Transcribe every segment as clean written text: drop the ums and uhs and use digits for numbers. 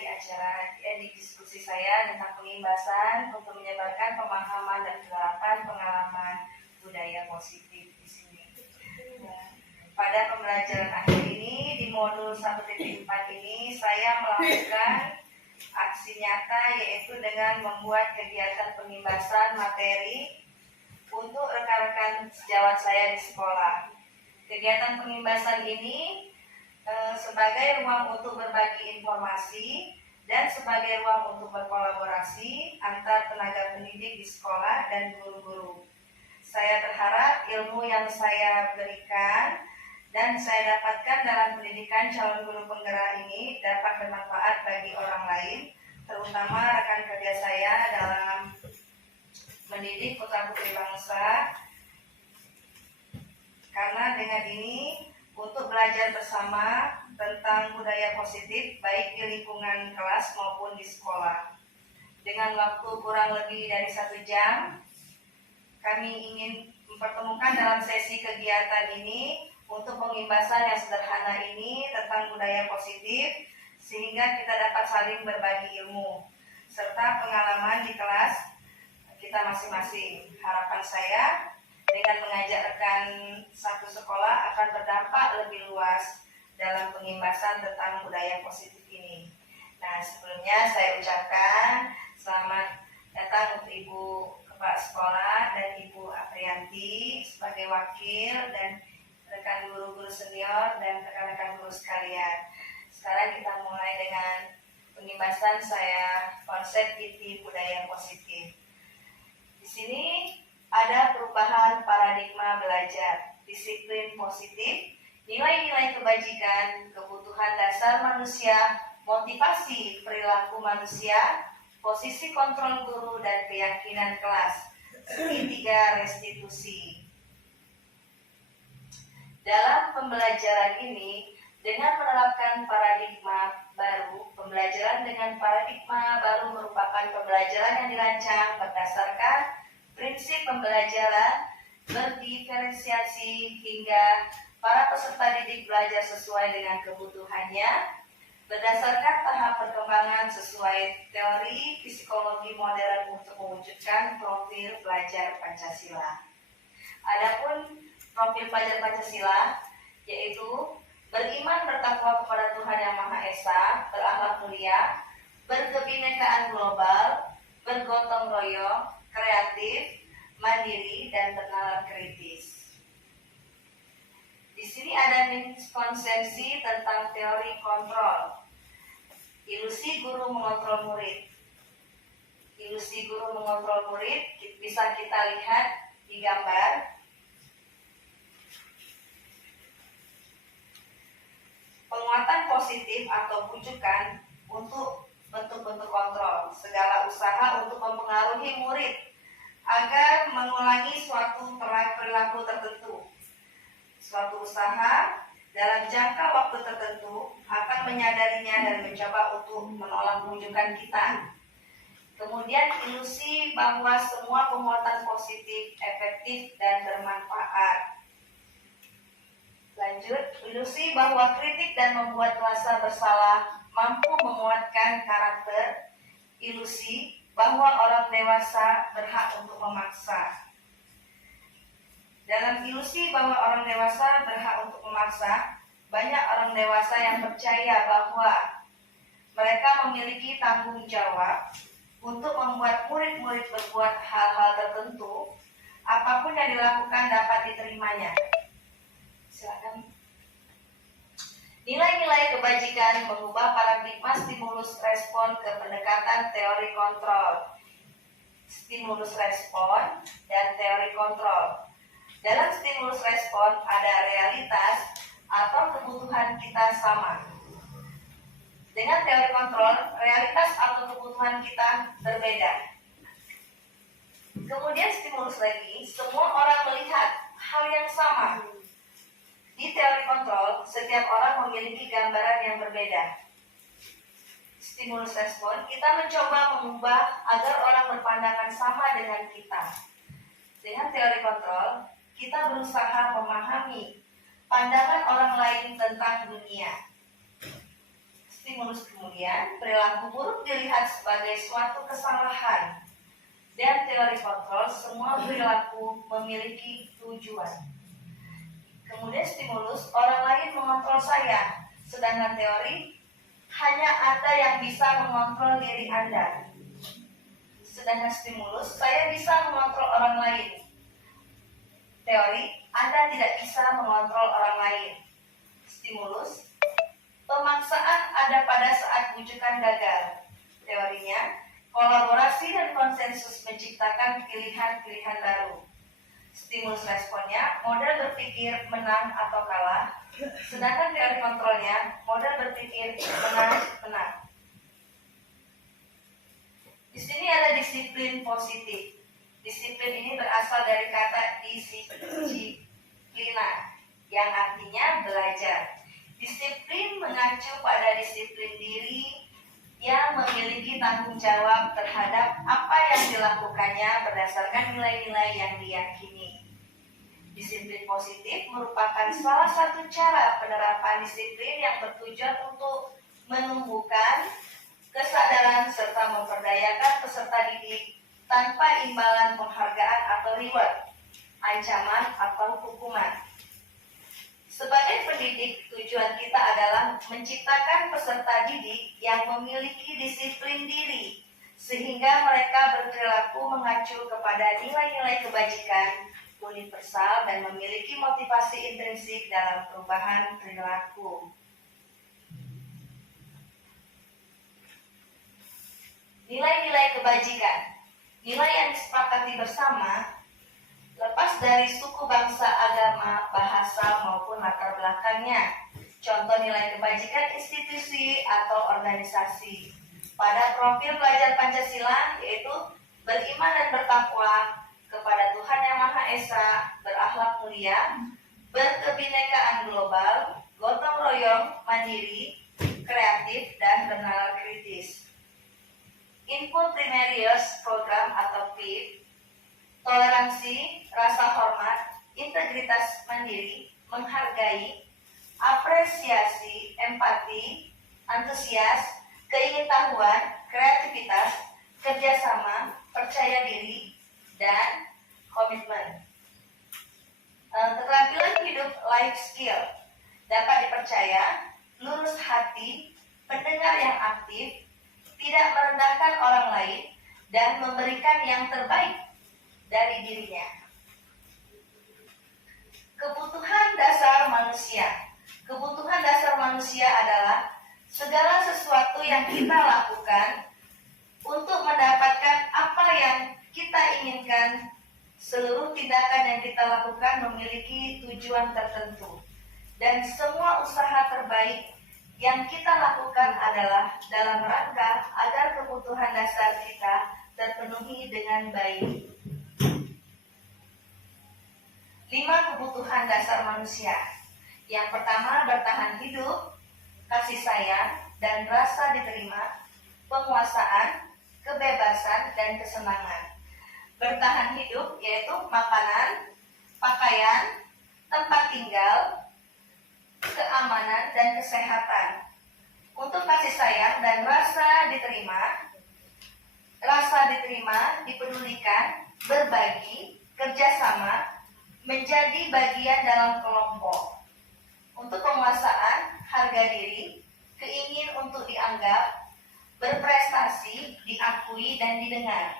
di acara di diskusi saya tentang pengimbasan untuk menyebarkan pemahaman dan penerapan pengalaman budaya positif di sini. Pada pembelajaran akhir ini di modul 1.4 ini saya melakukan aksi nyata, yaitu dengan membuat kegiatan pengimbasan materi untuk rekan-rekan sejawat saya di sekolah. Kegiatan pengimbasan ini sebagai ruang untuk berbagi informasi dan sebagai ruang untuk berkolaborasi antar tenaga pendidik di sekolah dan guru-guru. Saya berharap ilmu yang saya berikan dan saya dapatkan dalam pendidikan calon guru penggerak ini dapat bermanfaat bagi orang lain, terutama rekan kerja saya dalam mendidik putra-putri bangsa. Karena dengan ini untuk belajar bersama tentang budaya positif baik di lingkungan kelas maupun di sekolah. Dengan waktu kurang lebih dari 1 jam, kami ingin mempertemukan dalam sesi kegiatan ini untuk pengimbasan yang sederhana ini tentang budaya positif, sehingga kita dapat saling berbagi ilmu serta pengalaman di kelas kita masing-masing. Harapan saya dengan mengajak rekan satu sekolah akan berdampak lebih luas dalam pengimbasan tentang budaya positif ini. Nah, sebelumnya saya ucapkan selamat datang untuk Ibu Kepala Sekolah dan Ibu Aprianti sebagai wakil dan rekan guru-guru senior dan rekan-rekan guru sekalian. Sekarang kita mulai dengan pengimbasan saya konsep IT budaya positif. Di sini ada perubahan paradigma belajar, disiplin positif, nilai-nilai kebajikan, kebutuhan dasar manusia, motivasi perilaku manusia, posisi kontrol guru, dan keyakinan kelas. Segitiga restitusi. Dalam pembelajaran ini, dengan menerapkan paradigma baru, pembelajaran dengan paradigma baru merupakan pembelajaran yang dirancang berdasarkan prinsip pembelajaran berdiferensiasi hingga para peserta didik belajar sesuai dengan kebutuhannya berdasarkan tahap perkembangan sesuai teori psikologi modern untuk mewujudkan profil pelajar Pancasila. Adapun profil pelajar Pancasila yaitu beriman bertakwa kepada Tuhan Yang Maha Esa, berakhlak mulia, berkebinekaan global, bergotong royong, kreatif, mandiri, dan bernalar kritis. Di sini ada miskonsepsi tentang teori kontrol. Ilusi guru mengontrol murid. Ilusi guru mengontrol murid bisa kita lihat di gambar. Penguatan positif atau bujukan untuk bentuk-bentuk kontrol, segala usaha untuk mempengaruhi murid agar mengulangi suatu perilaku tertentu. Suatu usaha dalam jangka waktu tertentu akan menyadarinya dan mencoba untuk menolak bujukan kita. Kemudian ilusi bahwa semua penguatan positif, efektif, dan bermanfaat. Lanjut, ilusi bahwa kritik dan membuat rasa bersalah mampu menguatkan karakter. Ilusi bahwa orang dewasa berhak untuk memaksa. Dalam ilusi bahwa orang dewasa berhak untuk memaksa, banyak orang dewasa yang percaya bahwa mereka memiliki tanggung jawab untuk membuat murid-murid berbuat hal-hal tertentu, apapun yang dilakukan dapat diterimanya. Silakan. Nilai-nilai kebajikan mengubah paradigma stimulus respon ke pendekatan teori kontrol. Stimulus respon dan teori kontrol. Dalam stimulus respon ada realitas atau kebutuhan kita sama. Dengan teori kontrol, realitas atau kebutuhan kita berbeda. Kemudian stimulus lagi, semua orang melihat hal yang sama. Di teori kontrol, setiap orang memiliki gambaran yang berbeda. Stimulus respon, kita mencoba mengubah agar orang berpandangan sama dengan kita. Dengan teori kontrol, kita berusaha memahami pandangan orang lain tentang dunia. Stimulus kemudian, perilaku buruk dilihat sebagai suatu kesalahan. Dan teori kontrol, semua perilaku memiliki tujuan. Kemudian stimulus, orang lain mengontrol saya. Sedangkan teori, hanya Anda yang bisa mengontrol diri Anda. Sedangkan stimulus, saya bisa mengontrol orang lain. Teori, Anda tidak bisa mengontrol orang lain. Stimulus, pemaksaan ada pada saat wujudan gagal. Teorinya, kolaborasi dan konsensus menciptakan pilihan-pilihan baru. Stimulus responnya, model berpikir menang atau kalah. Sedangkan teori kontrolnya, model berpikir menang-menang. Di sini ada disiplin positif. Disiplin ini berasal dari kata disiplina, yang artinya belajar. Disiplin mengacu pada disiplin diri yang memiliki tanggung jawab terhadap apa yang dilakukannya berdasarkan nilai-nilai yang diyakini. Disiplin positif merupakan salah satu cara penerapan disiplin yang bertujuan untuk menumbuhkan kesadaran serta memperdayakan peserta didik tanpa imbalan penghargaan atau reward, ancaman atau hukuman. Sebagai pendidik, tujuan kita adalah menciptakan peserta didik yang memiliki disiplin diri, sehingga mereka berperilaku mengacu kepada nilai-nilai kebajikan universal dan memiliki motivasi intrinsik dalam perubahan perilaku. Nilai-nilai kebajikan, nilai yang disepakati bersama, lepas dari suku, bangsa, agama, bahasa, maupun latar belakangnya. Contoh nilai kebajikan institusi atau organisasi. Pada profil pelajar Pancasila, yaitu beriman dan bertakwa kepada Tuhan Yang Maha Esa, berakhlak mulia, berkebinekaan global, gotong royong, mandiri, kreatif, dan bernalar kritis. Info Primarius Program atau PIP, toleransi, rasa hormat, integritas mandiri, menghargai, apresiasi, empati, antusias, keingintahuan, kreativitas, kerjasama, percaya diri, dan komitmen. Keterampilan hidup life skill dapat dipercaya, lurus hati, pendengar yang aktif, tidak merendahkan orang lain, dan memberikan yang terbaik dari dirinya. Kebutuhan dasar manusia. Kebutuhan dasar manusia adalah segala sesuatu yang kita lakukan untuk mendapatkan apa yang kita inginkan. Seluruh tindakan yang kita lakukan memiliki tujuan tertentu, dan semua usaha terbaik yang kita lakukan adalah dalam rangka agar kebutuhan dasar kita terpenuhi dengan baik. 5 kebutuhan dasar manusia. Yang pertama, bertahan hidup, kasih sayang, dan rasa diterima, penguasaan, kebebasan, dan kesenangan. Bertahan hidup yaitu makanan, pakaian, tempat tinggal, keamanan, dan kesehatan. Untuk kasih sayang dan rasa diterima, dipedulikan, berbagi, kerjasama, menjadi bagian dalam kelompok. Untuk penguasaan, harga diri, keingin untuk dianggap, berprestasi, diakui, dan didengar.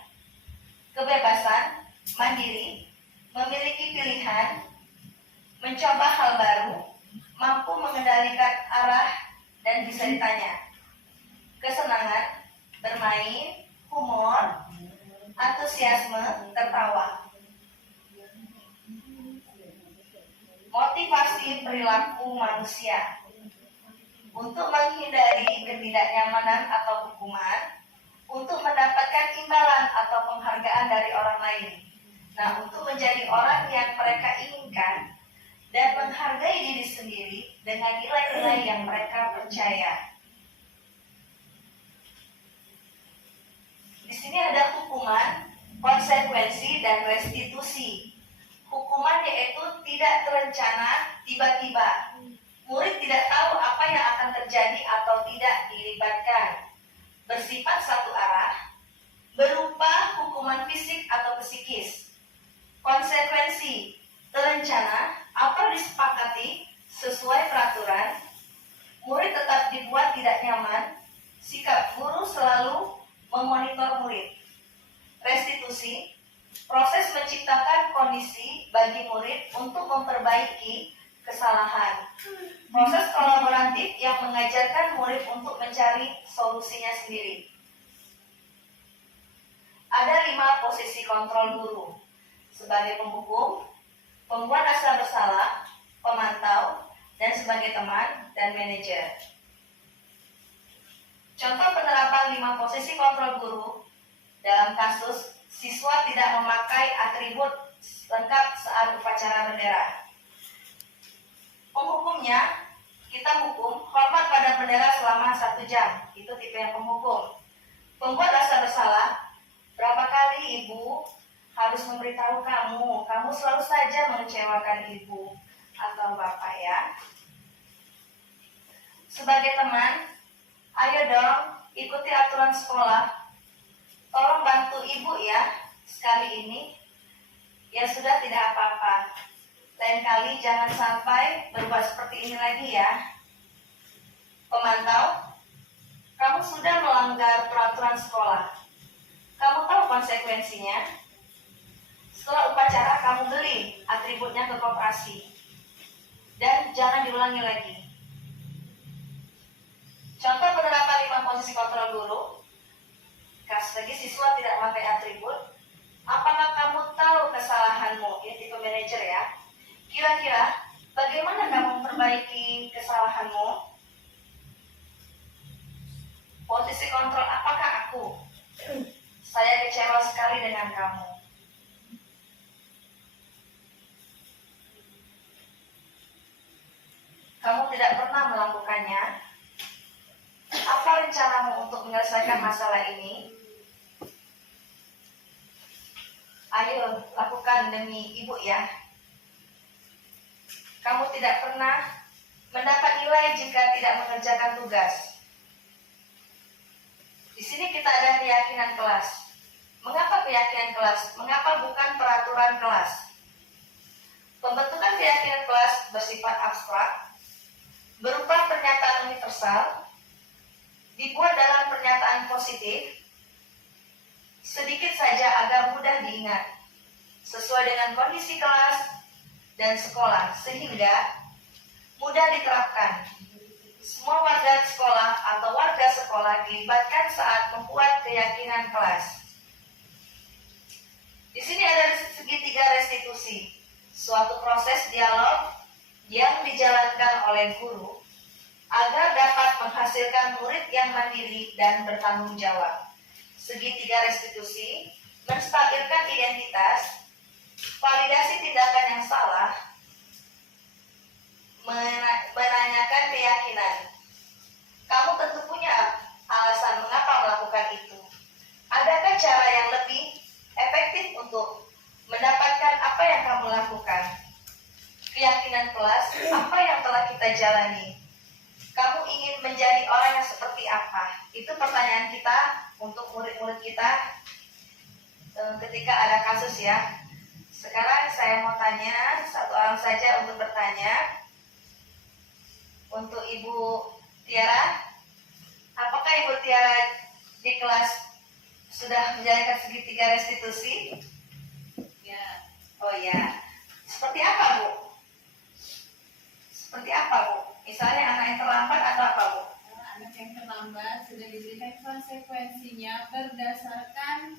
Kebebasan, mandiri, memiliki pilihan, mencoba hal baru, mampu mengendalikan arah dan bisa ditanya. Kesenangan, bermain, humor, antusiasme, tertawa. Motivasi perilaku manusia. Untuk menghindari ketidaknyamanan atau hukuman, untuk mendapatkan imbalan atau penghargaan dari orang lain. Nah, untuk menjadi orang yang mereka inginkan dan menghargai diri sendiri dengan nilai-nilai yang mereka percaya. Di sini ada hukuman, konsekuensi, dan restitusi. Hukuman yaitu tidak terencana, tiba-tiba. Murid tidak tahu apa yang akan terjadi atau tidak di konsekuensi terencana atau disepakati sesuai peraturan, murid tetap dibuat tidak nyaman, sikap guru selalu memonitor murid. Restitusi, proses menciptakan kondisi bagi murid untuk memperbaiki kesalahan. Proses kolaboratif yang mengajarkan murid untuk mencari solusinya sendiri. Ada 5 posisi kontrol guru. Sebagai penghukum, pembuat rasa bersalah, pemantau, dan sebagai teman dan manajer. Contoh penerapan 5 posisi kontrol guru dalam kasus siswa tidak memakai atribut lengkap saat upacara bendera. Penghukumnya, kita hukum hormat pada bendera selama 1 jam. Itu tipe yang penghukum. Pembuat rasa bersalah, berapa kali ibu harus memberitahu kamu selalu saja mengecewakan ibu atau bapak ya. Sebagai teman, ayo dong ikuti aturan sekolah. Tolong bantu ibu ya, sekali ini. Ya sudah, tidak apa-apa. Lain kali jangan sampai berbuat seperti ini lagi ya. Pemantau, kamu sudah melanggar peraturan sekolah. Kamu tahu konsekuensinya? Setelah upacara kamu beli atributnya ke koperasi. Dan jangan diulangi lagi. Contoh penerapan 5 posisi kontrol guru. Lagi siswa tidak memakai atribut. Apakah kamu tahu kesalahanmu? Ini tipe manajer ya. Kira-kira bagaimana kamu memperbaiki kesalahanmu? Posisi kontrol, apakah aku? Saya kecewa sekali dengan kamu. Kamu tidak pernah melakukannya. Apa rencanamu untuk menyelesaikan masalah ini? Ayo lakukan demi ibu ya. Kamu tidak pernah mendapat nilai jika tidak mengerjakan tugas. Di sini kita ada keyakinan kelas. Mengapa keyakinan kelas? Mengapa bukan peraturan kelas? Pembentukan keyakinan kelas bersifat abstrak, berupa pernyataan universal, dibuat dalam pernyataan positif, sedikit saja agar mudah diingat, sesuai dengan kondisi kelas dan sekolah, sehingga mudah diterapkan. Semua warga sekolah atau warga sekolah dilibatkan saat membuat keyakinan kelas. Di sini ada segitiga restitusi, suatu proses dialog yang dijalankan oleh guru agar dapat menghasilkan murid yang mandiri dan bertanggung jawab. Segitiga restitusi menstabilkan identitas, validasi tindakan yang salah, menanyakan keyakinan. Kamu tentu punya alasan mengapa melakukan itu. Adakah cara yang lebih efektif untuk mendapatkan apa yang kamu lakukan? Keyakinan kelas, apa yang telah kita jalani? Kamu ingin menjadi orang yang seperti apa? Itu pertanyaan kita untuk murid-murid kita ketika ada kasus ya. Sekarang saya mau tanya, satu orang saja untuk bertanya. Untuk Ibu Tiara, apakah Ibu Tiara di kelas sudah menjalankan segitiga restitusi? Ya. Oh ya. Seperti apa Bu? Seperti apa Bu? Misalnya anak yang terlambat atau apa Bu? Anak yang terlambat sudah diberikan konsekuensinya berdasarkan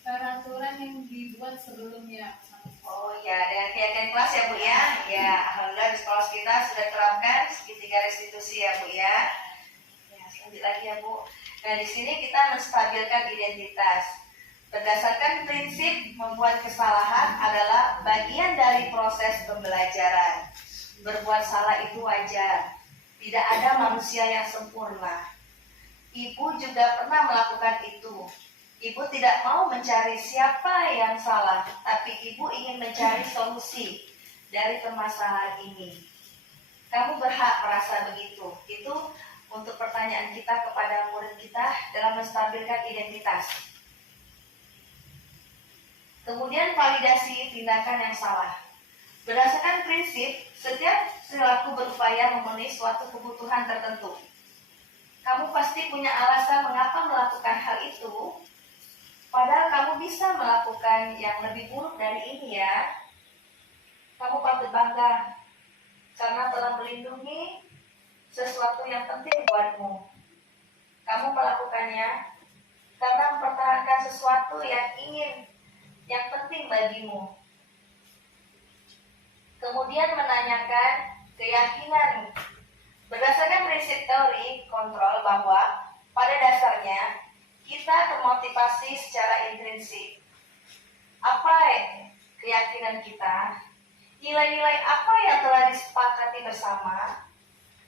peraturan yang dibuat sebelumnya. Oh ya, dengan keyakinan kelas ya Bu ya. Ya, alhamdulillah di sekolah kita sudah terapkan segitiga restitusi ya Bu ya. Ya, lanjut lagi ya Bu. Nah, di sini kita menstabilkan identitas. Berdasarkan prinsip membuat kesalahan adalah bagian dari proses pembelajaran. Berbuat salah itu wajar. Tidak ada manusia yang sempurna. Ibu juga pernah melakukan itu. Ibu tidak mau mencari siapa yang salah, tapi ibu ingin mencari solusi dari permasalahan ini. Kamu berhak merasa begitu. Itu untuk pertanyaan kita kepada murid kita dalam menstabilkan identitas. Kemudian validasi tindakan yang salah. Berdasarkan prinsip, setiap perilaku berupaya memenuhi suatu kebutuhan tertentu. Kamu pasti punya alasan mengapa melakukan hal itu, padahal kamu bisa melakukan yang lebih buruk dari ini ya. Kamu patut bangga karena telah melindungi sesuatu yang penting buatmu. Kamu melakukannya karena mempertahankan sesuatu yang penting bagimu. Kemudian menanyakan keyakinan. Berdasarkan prinsip teori kontrol bahwa pada dasarnya kita termotivasi secara intrinsik. Apa keyakinan kita? Nilai-nilai apa yang telah disepakati bersama?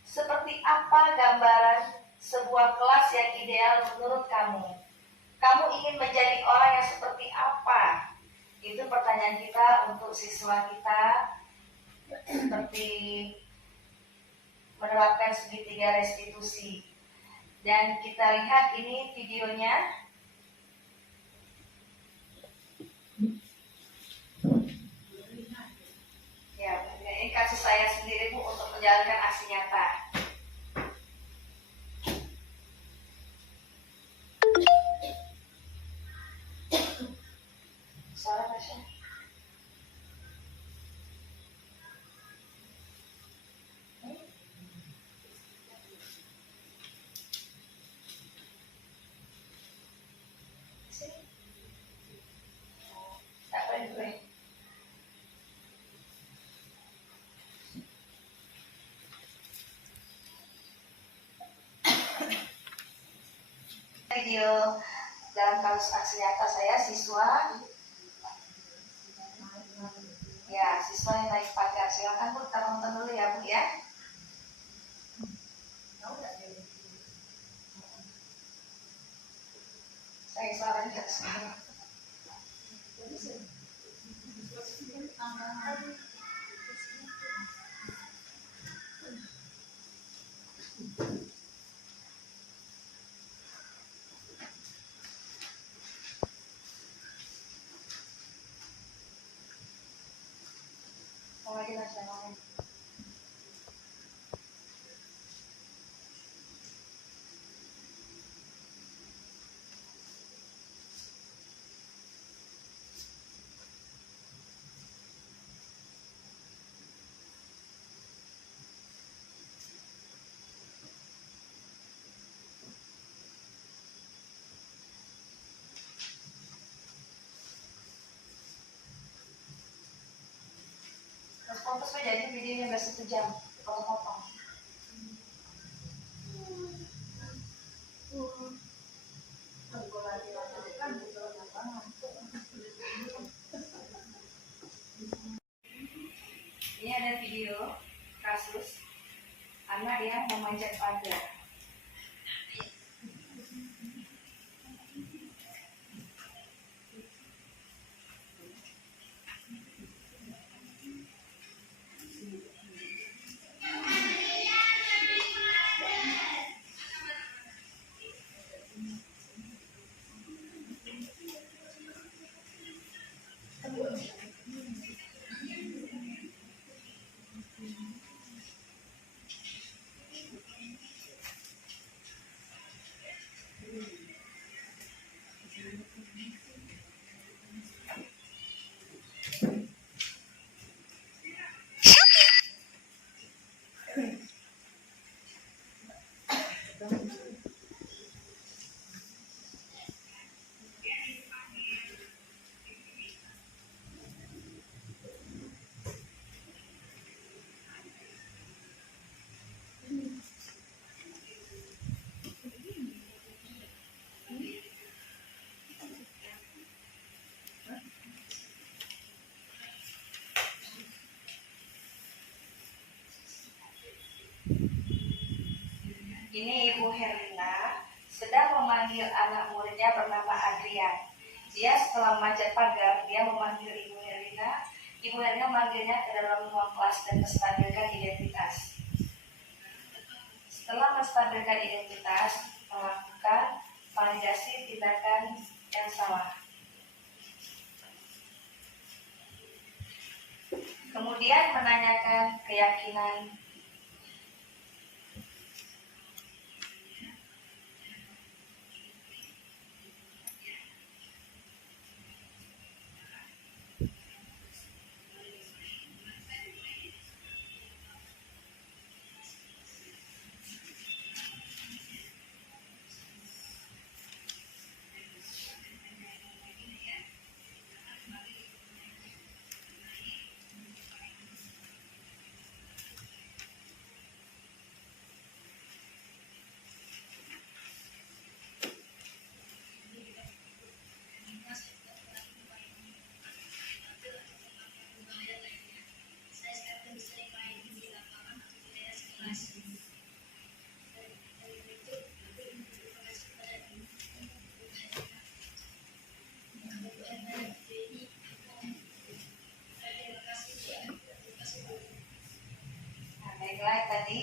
Seperti apa gambaran sebuah kelas yang ideal menurut kamu? Kamu ingin menjadi orang yang seperti apa? Itu pertanyaan kita untuk siswa kita, seperti menerapkan segitiga restitusi. Dan kita lihat ini videonya. Ya, ini kasus saya sendiri Bu untuk menjalankan aksi nyata. Suara Tasya. Tak boleh. Video dalam kasus aksi nyata saya siswa yang naik pagar. Silakan Bu, kita nonton dulu ya Bu ya. Saya suaranya tidak sama. Mau lagi nasional. Terus jadi videonya nggak 1 jam, potong-potong. Ini ada video kasus anak yang memanjat pagar. Ini Ibu Herlina sedang memanggil anak muridnya bernama Adrian. Dia setelah memanjat pagar, dia memanggil Ibu Herlina. Ibu Herlina memanggilnya ke dalam ruang kelas dan menstabilkan identitas. Setelah menstabilkan identitas, melakukan validasi tindakan yang salah. Kemudian menanyakan keyakinan. Nah, baiklah, tadi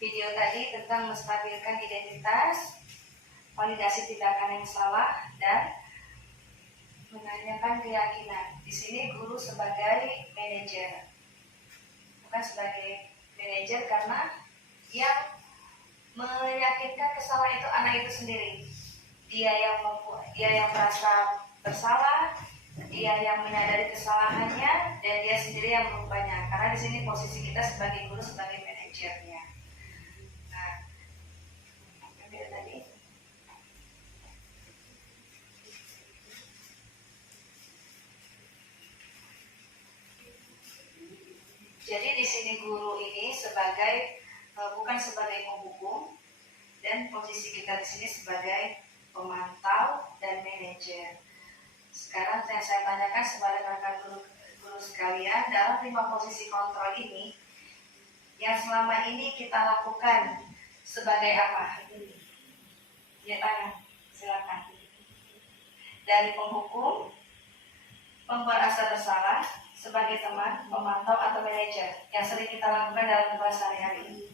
video tadi tentang menstabilkan identitas, validasi tindakan yang salah, dan menanyakan keyakinan. Di sini guru sebagai manajer, bukan sebagai manajer, karena yang meyakinkan kesalahan itu anak itu sendiri. Dia yang merasa bersalah, dia yang menyadari kesalahannya, dan dia sendiri yang merubahnya. Karena di sini posisi kita sebagai guru, sebagai manajernya. Nah, ambil tadi. Jadi di sini guru ini bukan sebagai penghukum, dan posisi kita di sini sebagai pemantau dan manajer. Sekarang saya tanyakan kepada rekan guru sekalian, dalam 5 posisi kontrol ini, yang selama ini kita lakukan sebagai apa? Ya, tangan, silakan. Dari penghukum, pembuat rasa bersalah, sebagai teman, pemantau, atau manajer yang sering kita lakukan dalam kelas sehari-hari.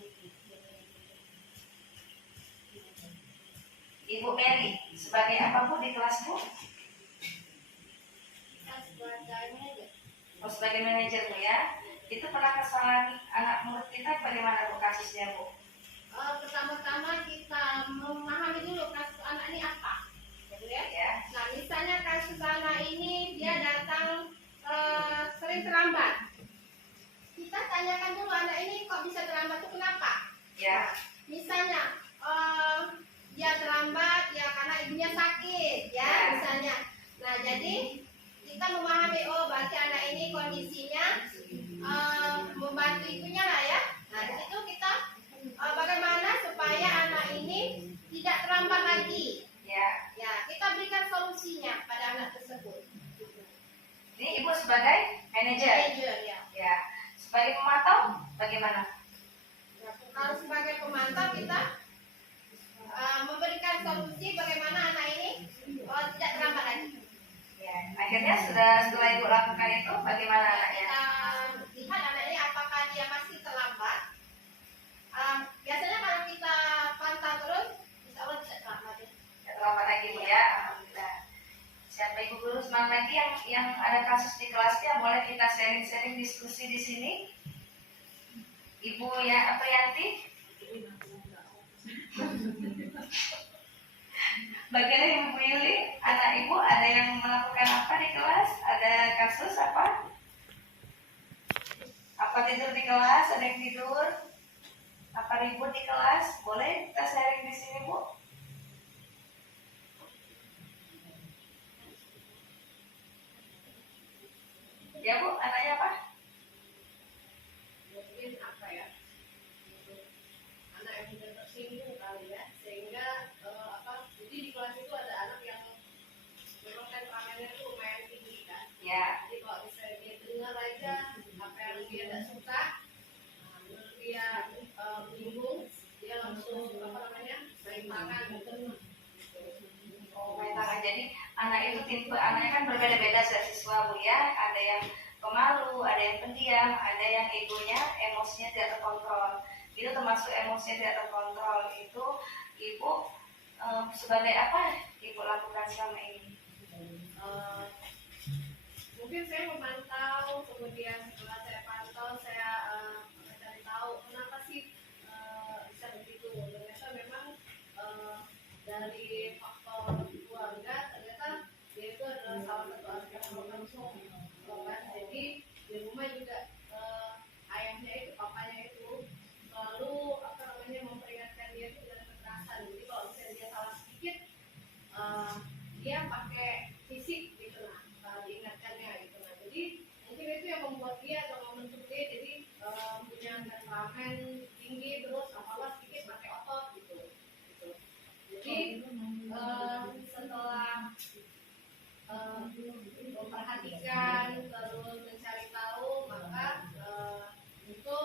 Ibu Mary, sebagai apa Bu di kelas Bu? Sebagai manajer Bu ya. Itu pernah kesalahan anak murid kita bagaimana Bu kasusnya Bu? Pertama-tama kita memahami dulu kasus anak ini apa, gitu ya. Ya. Nah, misalnya kasus anak ini dia datang sering terlambat. Kita tanyakan dulu anak ini kok bisa terlambat itu kenapa? Ya. Misalnya dia terlambat ya karena ibunya sakit ya misalnya. Nah, jadi kita memahami berarti anak ini kondisinya membantu ibunya lah ya. Nah, di situ kita bagaimana supaya anak ini tidak terlambat lagi. Ya. Ya, kita berikan solusinya pada anak tersebut. Ini Ibu sebagai manajer. Manajer ya. Ya. Sebagai pemantau bagaimana? Ya, kalau sebagai pemantau kita memberikan solusi bagaimana anak ini tidak terlambat lagi. Ya. Akhirnya setelah Ibu lakukan itu bagaimana anaknya? Kita lihat anak ini apakah dia masih terlambat. Biasanya kalau kita pantau terus, insya Allah tidak terlambat. Tidak terlambat lagi Bu ya. Alhamdulillah. Siapa Ibu guru semangat lagi yang ada kasus di kelasnya, boleh kita sharing-sharing diskusi di sini. Ibu ya Aprianti. Bagaimana Ibu Yuli, anak Ibu ada yang melakukan apa di kelas? Ada kasus apa? Apa tidur di kelas? Ada yang tidur? Apa ribut di kelas? Boleh kita sharing di sini Bu? Ya Bu, anaknya apa? Mungkin apa ya? Anak yang sudah tersinggung kali ya, sehingga jadi di kelas itu ada anak yang memang temperamennya itu lumayan tinggi kan. Ya. Jadi kalau misalnya dia dengar aja apa yang dia tidak suka, menurut dia bingung, dia langsung main tangan gitu. Main tangan. Jadi anak itu tipe anaknya kan berbeda-beda setiap siswa Bu ya. Ada yang pemalu, ada yang pendiam, ada yang egonya, emosinya tidak terkontrol. Itu termasuk emosinya tidak terkontrol. Itu Ibu sebagai apa Ibu lakukan selama ini? Mungkin saya memantau, kemudian setelah saya pantau atau saya cari tahu kenapa sih bisa begitu. Ternyata memang dari faktor keluarga, ternyata dia itu adalah salah satu aspek pengasuh kan. Jadi di rumah juga ayahnya itu, papanya itu selalu memperingatkan dia itu dengan kekerasan. Jadi kalau misalnya dia salah sedikit, dia pakai fisik gitu lah, diingatkannya gitu. Nah, jadi mungkin itu yang membuat dia atau membentuk dia jadi punya temperamen tinggi, terus apa sedikit pakai otot gitu. Jadi setelah memperhatikan terus mencari tahu, maka itu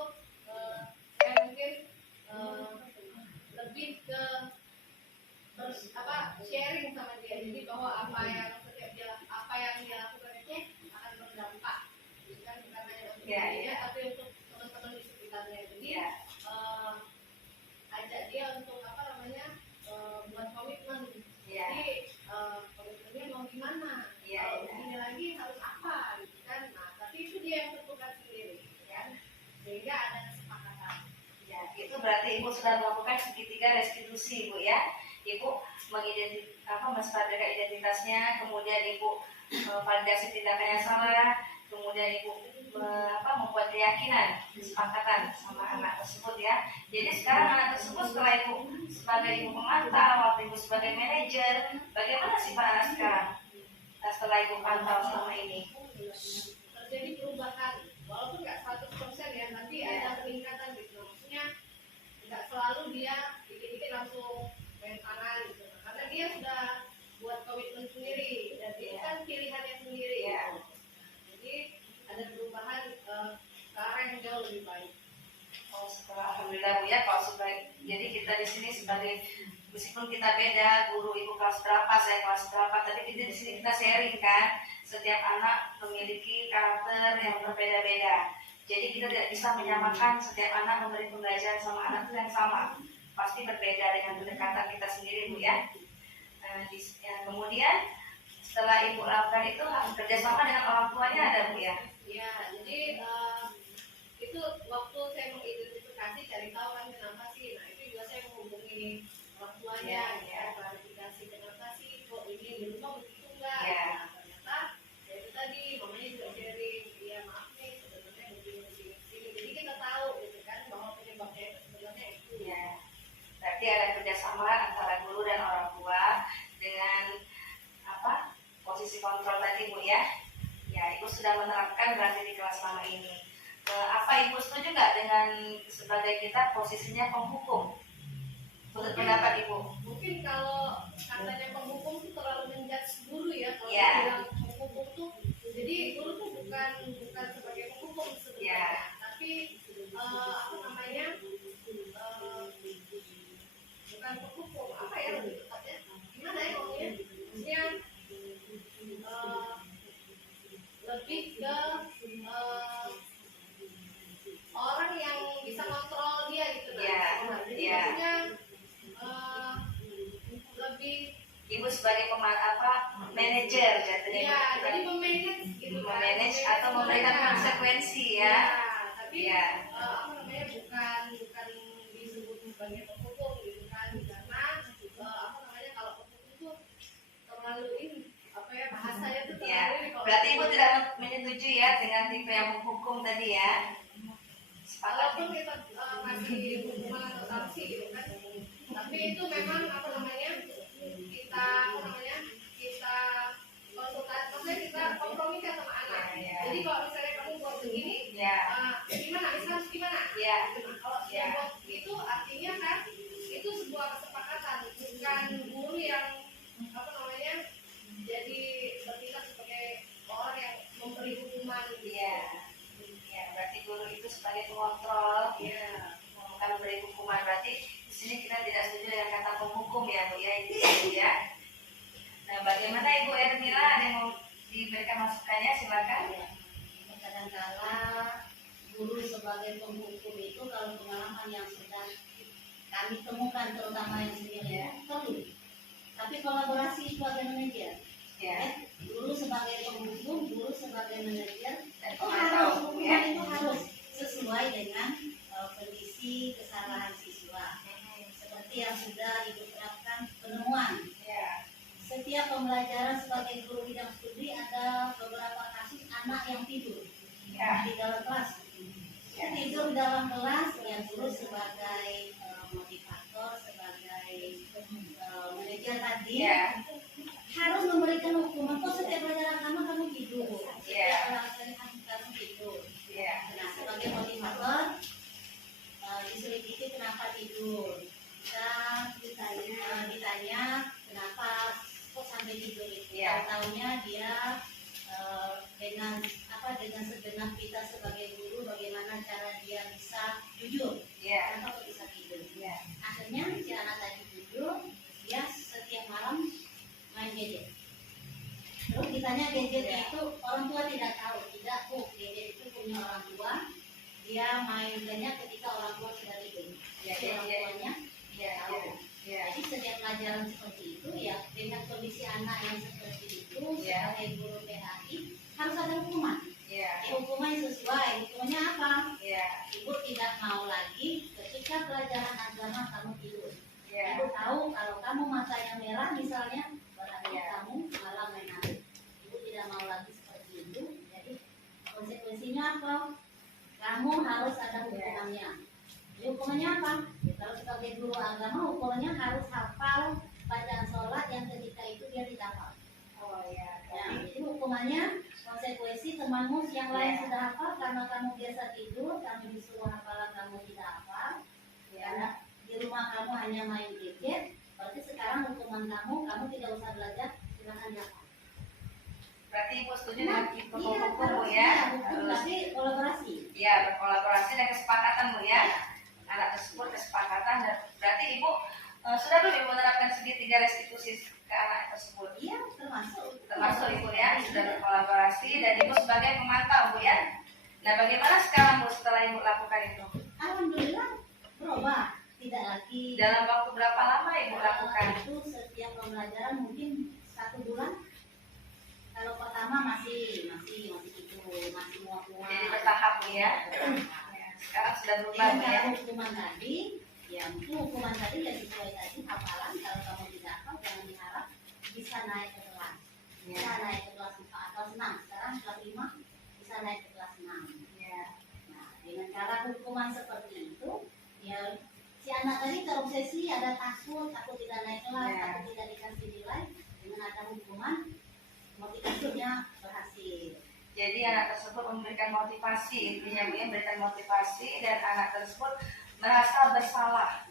saya mungkin lebih ke terus sharing sama dia. Jadi bahwa apa yang dia lakukan itu akan berdampak, bukan hanya untuk dia, tapi untuk teman-teman di sekitarnya. Jadi ajak dia untuk buat komitmen. Jadi komitmennya mau gimana? Kalau begini lagi harus apa, gitu kan? Nah, tapi itu dia yang tentukan sendiri, kan? Sehingga ada kesepakatan. Ya, itu berarti Ibu sudah melakukan segitiga restitusi, Ibu ya. Ibu menstabilkan identitasnya, kemudian Ibu validasi tindakan yang salah, kemudian Ibu membuat keyakinan, kesepakatan sama anak tersebut ya. Jadi sekarang anak tersebut setelah Ibu sebagai Ibu pemantau, waktu Ibu sebagai manajer, bagaimana sih Pak anak sekarang? Setelah Ibu pantau selama ini? Terjadi perubahan, walaupun nggak 100% ya, tapi ada peningkatan gitu. Maksudnya nggak selalu dia dikit-dikit langsung main tangan gitu, karena dia sudah buat komitmen sendiri, jadi kan pilihannya sendiri ya. Jadi ada perubahan ke arah yang jauh lebih baik. Oh, setelah alhamdulillah Bu ya, kalau sebagai, jadi kita di sini sebagai, meskipun kita beda, guru Ibu kelas berapa, saya kelas berapa, tapi kita di sini kita sharing kan, setiap anak memiliki karakter yang berbeda-beda. Jadi kita tidak bisa menyamakan setiap anak memberi pembelajaran sama anak yang sama, pasti berbeda dengan pendekatan kita sendiri Bu ya. Kemudian setelah Ibu lakukan itu kerjasama dengan orang tuanya ada Bu ya? Ya, jadi itu waktu saya mengidentifikasi, cari tahu kan kenapa sih. Nah, itu juga saya menghubungi orang tuanya, klarifikasi kenapa sih kok ini di rumah begitu enggak. Nah, ternyata ya itu tadi mamanya juga sharing, ya maaf nih sebenarnya begini. Jadi kita tahu gitu kan bahwa penyebabnya itu sebenarnya itu. Ya, berarti ada kerjasama antara guru dan orang tua dengan posisi kontrol tadi Bu ya. Ya, Ibu sudah menerapkan berarti di kelas selama ini. Apa Ibu setuju nggak dengan sebagai kita posisinya penghukum? Menurut pendapat Ibu? Mungkin kalau katanya penghukum itu terlalu menjudge guru ya. Kalau bilang penghukum tuh, jadi guru tuh bukan sebagai penghukum sebenarnya, tapi bukan penghukum, apa ya lebih tepatnya? Gimana ya ngomongnya? Maksudnya lebih ke orang yang bisa kontrol dia gitu. Jadi maksudnya lebih Ibu sebagai manajer jatuhnya. Ya, jadi memanage gitu kan. Memanage atau memberikan konsekuensi ya. Tapi bukan disebut sebagai penghukum gitu kan. Karena kalau penghukum itu terlalu ini bahasanya itu terlalu ini. Berarti Ibu tidak menyetujui ya dengan tipe yang menghukum tadi ya. Walaupun kita masih hukuman atau sanksi gitu kan, tapi itu memang kita konsultasi, maksudnya kita kompromikan sama anak. Jadi kalau misalnya kamu buat begini, gimana? Misalnya harus gimana? Kalau dia buat itu artinya kan itu sebuah kesepakatan, bukan guru yang jadi bertindak sebagai orang yang memberi hukuman. Berarti guru itu sebagai pengontrol, bukan memberi hukuman. Berarti di sini kita tidak setuju dengan kata penghukum ya Bu ya, itu ya. Nah, bagaimana Ibu Ermila, ada yang mau diberikan masukannya, silakan. Kadang-kala guru sebagai penghukum itu kalau pengalaman yang sudah kami temukan, terutama yang senior perlu. Tapi kolaborasi sebagai manajer. Guru sebagai penghukum, guru sebagai manajer, itu harus, hukuman itu harus. setiap pembelajaran sebagai guru bidang studi ada beberapa kasus anak yang tidur Ya. di dalam kelas. Tidur di dalam kelas, yang guru sebagai motivator, sebagai manajer tadi Ya. harus memberikan hukuman. Kok setiap pelajaran kamu tidur? Setiap Ya. pelajaran kamu tidur. Ya. Nah, sebagai motivator diselidiki kenapa tidur. Kita ditanya kenapa kok sampai tidur itu. Ya. Tahu-taunya dia dengan segenap kita sebagai guru bagaimana cara dia bisa jujur. Ya. Kenapa kok bisa tidur? Ya. Akhirnya si anak tadi tidur, dia setiap malam main gadget. Terus ditanya gadget itu orang tua tidak tahu, tidak gadget itu punya orang tua. Dia mainnya ketika orang tua sudah tidur. Jadi orang tuanya tahu. Jadi setiap pelajaran seperti itu ya dengan kondisi anak yang seperti itu sebagai guru PAI harus ada hukuman. Hukuman sesuai. Hukumannya apa? Ibu tidak mau lagi ketika pelajaran agama kamu tidur. Ibu tahu kalau kamu matanya merah misalnya berarti kamu malah main HP. Ibu tidak mau lagi seperti itu. Jadi konsekuensinya apa? Kamu harus ada hukumannya. Jadi hukumannya apa? Kalau sebagai guru agama hukumannya harus hafal bacaan sholat yang ketika itu dia tidak hafal. Jadi hukumannya konsekuensi temanmu yang lain sudah hafal karena kamu biasa tidur, kamu disuruh hafalan kamu tidak hafal. Karena di rumah kamu hanya main gadget, berarti sekarang hukuman kamu tidak usah belajar, silakan dihafal. Berarti Ibu setuju dengan hukum Bu Iya, ya? hukum tapi kolaborasi. Ya, berkolaborasi dan kesepakatan Bu ya. Anak tersebut kesepakatan dan berarti Ibu sudah belum Ibu menerapkan segitiga restitusi ke anak tersebut? Iya, Termasuk Ibu ya, sudah berkolaborasi dan Ibu sebagai pemantau Bu ya. Nah, bagaimana sekarang Bu setelah Ibu lakukan itu? Alhamdulillah berubah, tidak lagi. Dalam waktu berapa lama Ibu lakukan? Itu setiap pembelajaran mungkin 1 bulan. Kalau pertama masih itu masih muat-muat. Jadi bertahap Bu ya. Sekarang sudah berubah Bu ya. Kalau hukuman tadi, ya itu hukuman tadi ya sesuai tadi hafalan. Kalau kamu tidak hafal jangan diharap bisa naik ke kelas. Bisa naik ke kelas 4 atau 6. Sekarang kelas 5 bisa naik ke kelas 6. Nah, dengan cara hukuman seperti itu, ya si anak tadi terobsesi, ada takut tidak naik kelas, takut tidak dikasih nilai. Dengan ada hukuman, motivasinya berhasil. Jadi anak tersebut memberikan motivasi, intinya Bu ya, memberikan motivasi dan anak tersebut merasa bersalah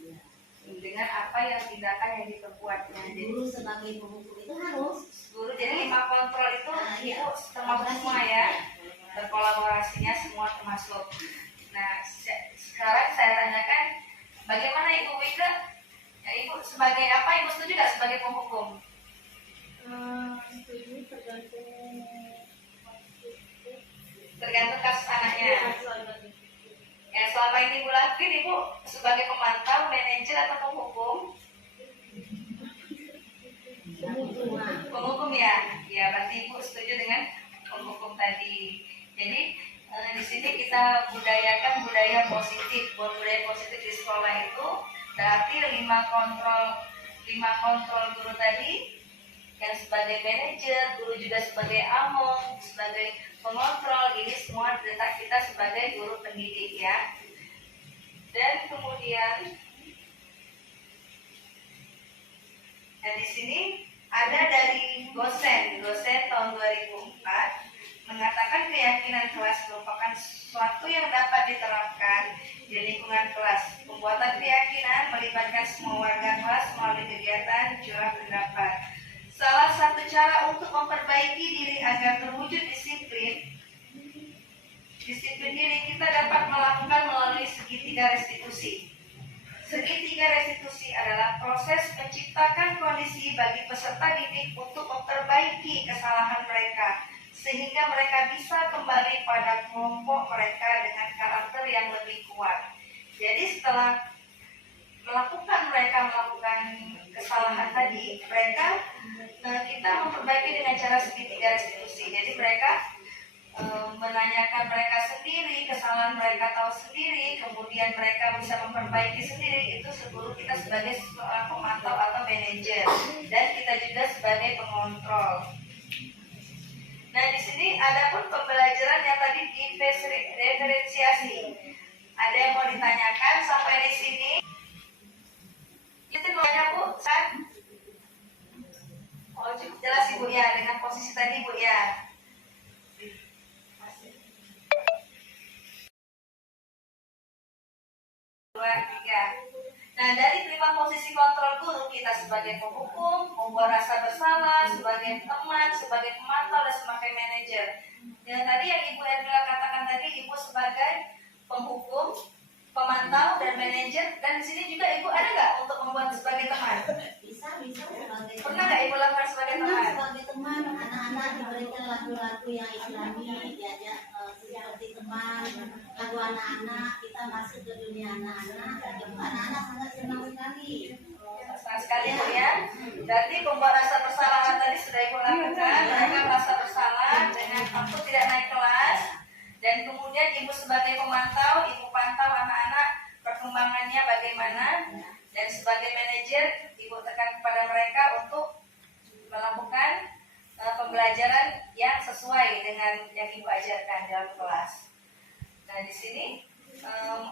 dengan apa yang tindakan yang diperbuatnya. Jadi Guru sebagai penghukum itu harus guru jadi 5 kontrol itu Ibu termasuk semua ya, berkolaborasinya semua termasuk. Nah sekarang saya tanyakan bagaimana Ibu Wika? Ya, Ibu sebagai apa? Ibu setuju nggak sebagai penghukum? Setuju Tergantung kasus anaknya. Ya selama ini Ibu lakuin Ibu sebagai pemantau, manajer atau penghukum? Penghukum ya. Ya berarti Ibu setuju dengan penghukum tadi. Jadi di sini kita budayakan budaya positif. Budaya positif di sekolah itu berarti 5 kontrol guru tadi, yang sebagai manajer, guru juga sebagai among, sebagai pengontrol, ini semua letak kita sebagai guru pendidik ya. Dan kemudian di sini ada dari dosen tahun 2004 mengatakan keyakinan kelas merupakan sesuatu yang dapat diterapkan di lingkungan kelas. Pembuatan keyakinan melibatkan semua warga kelas melalui kegiatan jual pendapat. Salah satu cara untuk memperbaiki diri agar terwujud disiplin diri kita dapat melakukan melalui segitiga restitusi. Segitiga restitusi adalah proses menciptakan kondisi bagi peserta didik untuk memperbaiki kesalahan mereka, sehingga mereka bisa kembali pada kelompok mereka dengan karakter yang lebih kuat. Jadi setelah mereka melakukan kesalahan tadi, kita memperbaiki dengan cara segitiga restitusi. Jadi mereka menanyakan mereka sendiri, kesalahan mereka tahu sendiri, kemudian mereka bisa memperbaiki sendiri. Itu guru kita sebagai seorang pemantau atau manajer, dan kita juga sebagai pengontrol. Nah, di sini ada pun pembelajaran yang tadi diferensiasi. Ada yang mau ditanyakan sampai di sini? Itu banyak Bu, kan? Oh, cukup jelas Ibu ya dengan posisi tadi Bu ya. Dua, tiga. Nah, dari 5 posisi kontrol guru, kita sebagai penghukum, membuat rasa bersalah, sebagai teman, sebagai pemantau, dan sebagai manajer. Dan tadi yang Ibu Ermila katakan tadi, Ibu sebagai penghukum, pemantau, dan manajer. Dan di sini juga Ibu ada nggak untuk membuat sebagai teman? Bisa sebagai Pernah nggak Ibu lakukan sebagai teman? sebagai teman, anak-anak diberikan lagu-lagu yang Islami, diajak seperti teman, lagu anak-anak, kita masuk ke dunia anak-anak, anak-anak sangat senang sekali. Senang sekali Bu ya. Berarti membuat rasa bersalah tadi sudah Ibu lakukan. Mereka merasa bersalah dengan aku tidak naik kelas. Dan kemudian Ibu sebagai pemantau, Ibu pantau anak-anak perkembangannya bagaimana. Dan sebagai manajer, Ibu tekan kepada mereka untuk melakukan pembelajaran yang sesuai dengan yang Ibu ajarkan dalam kelas. Nah, di sini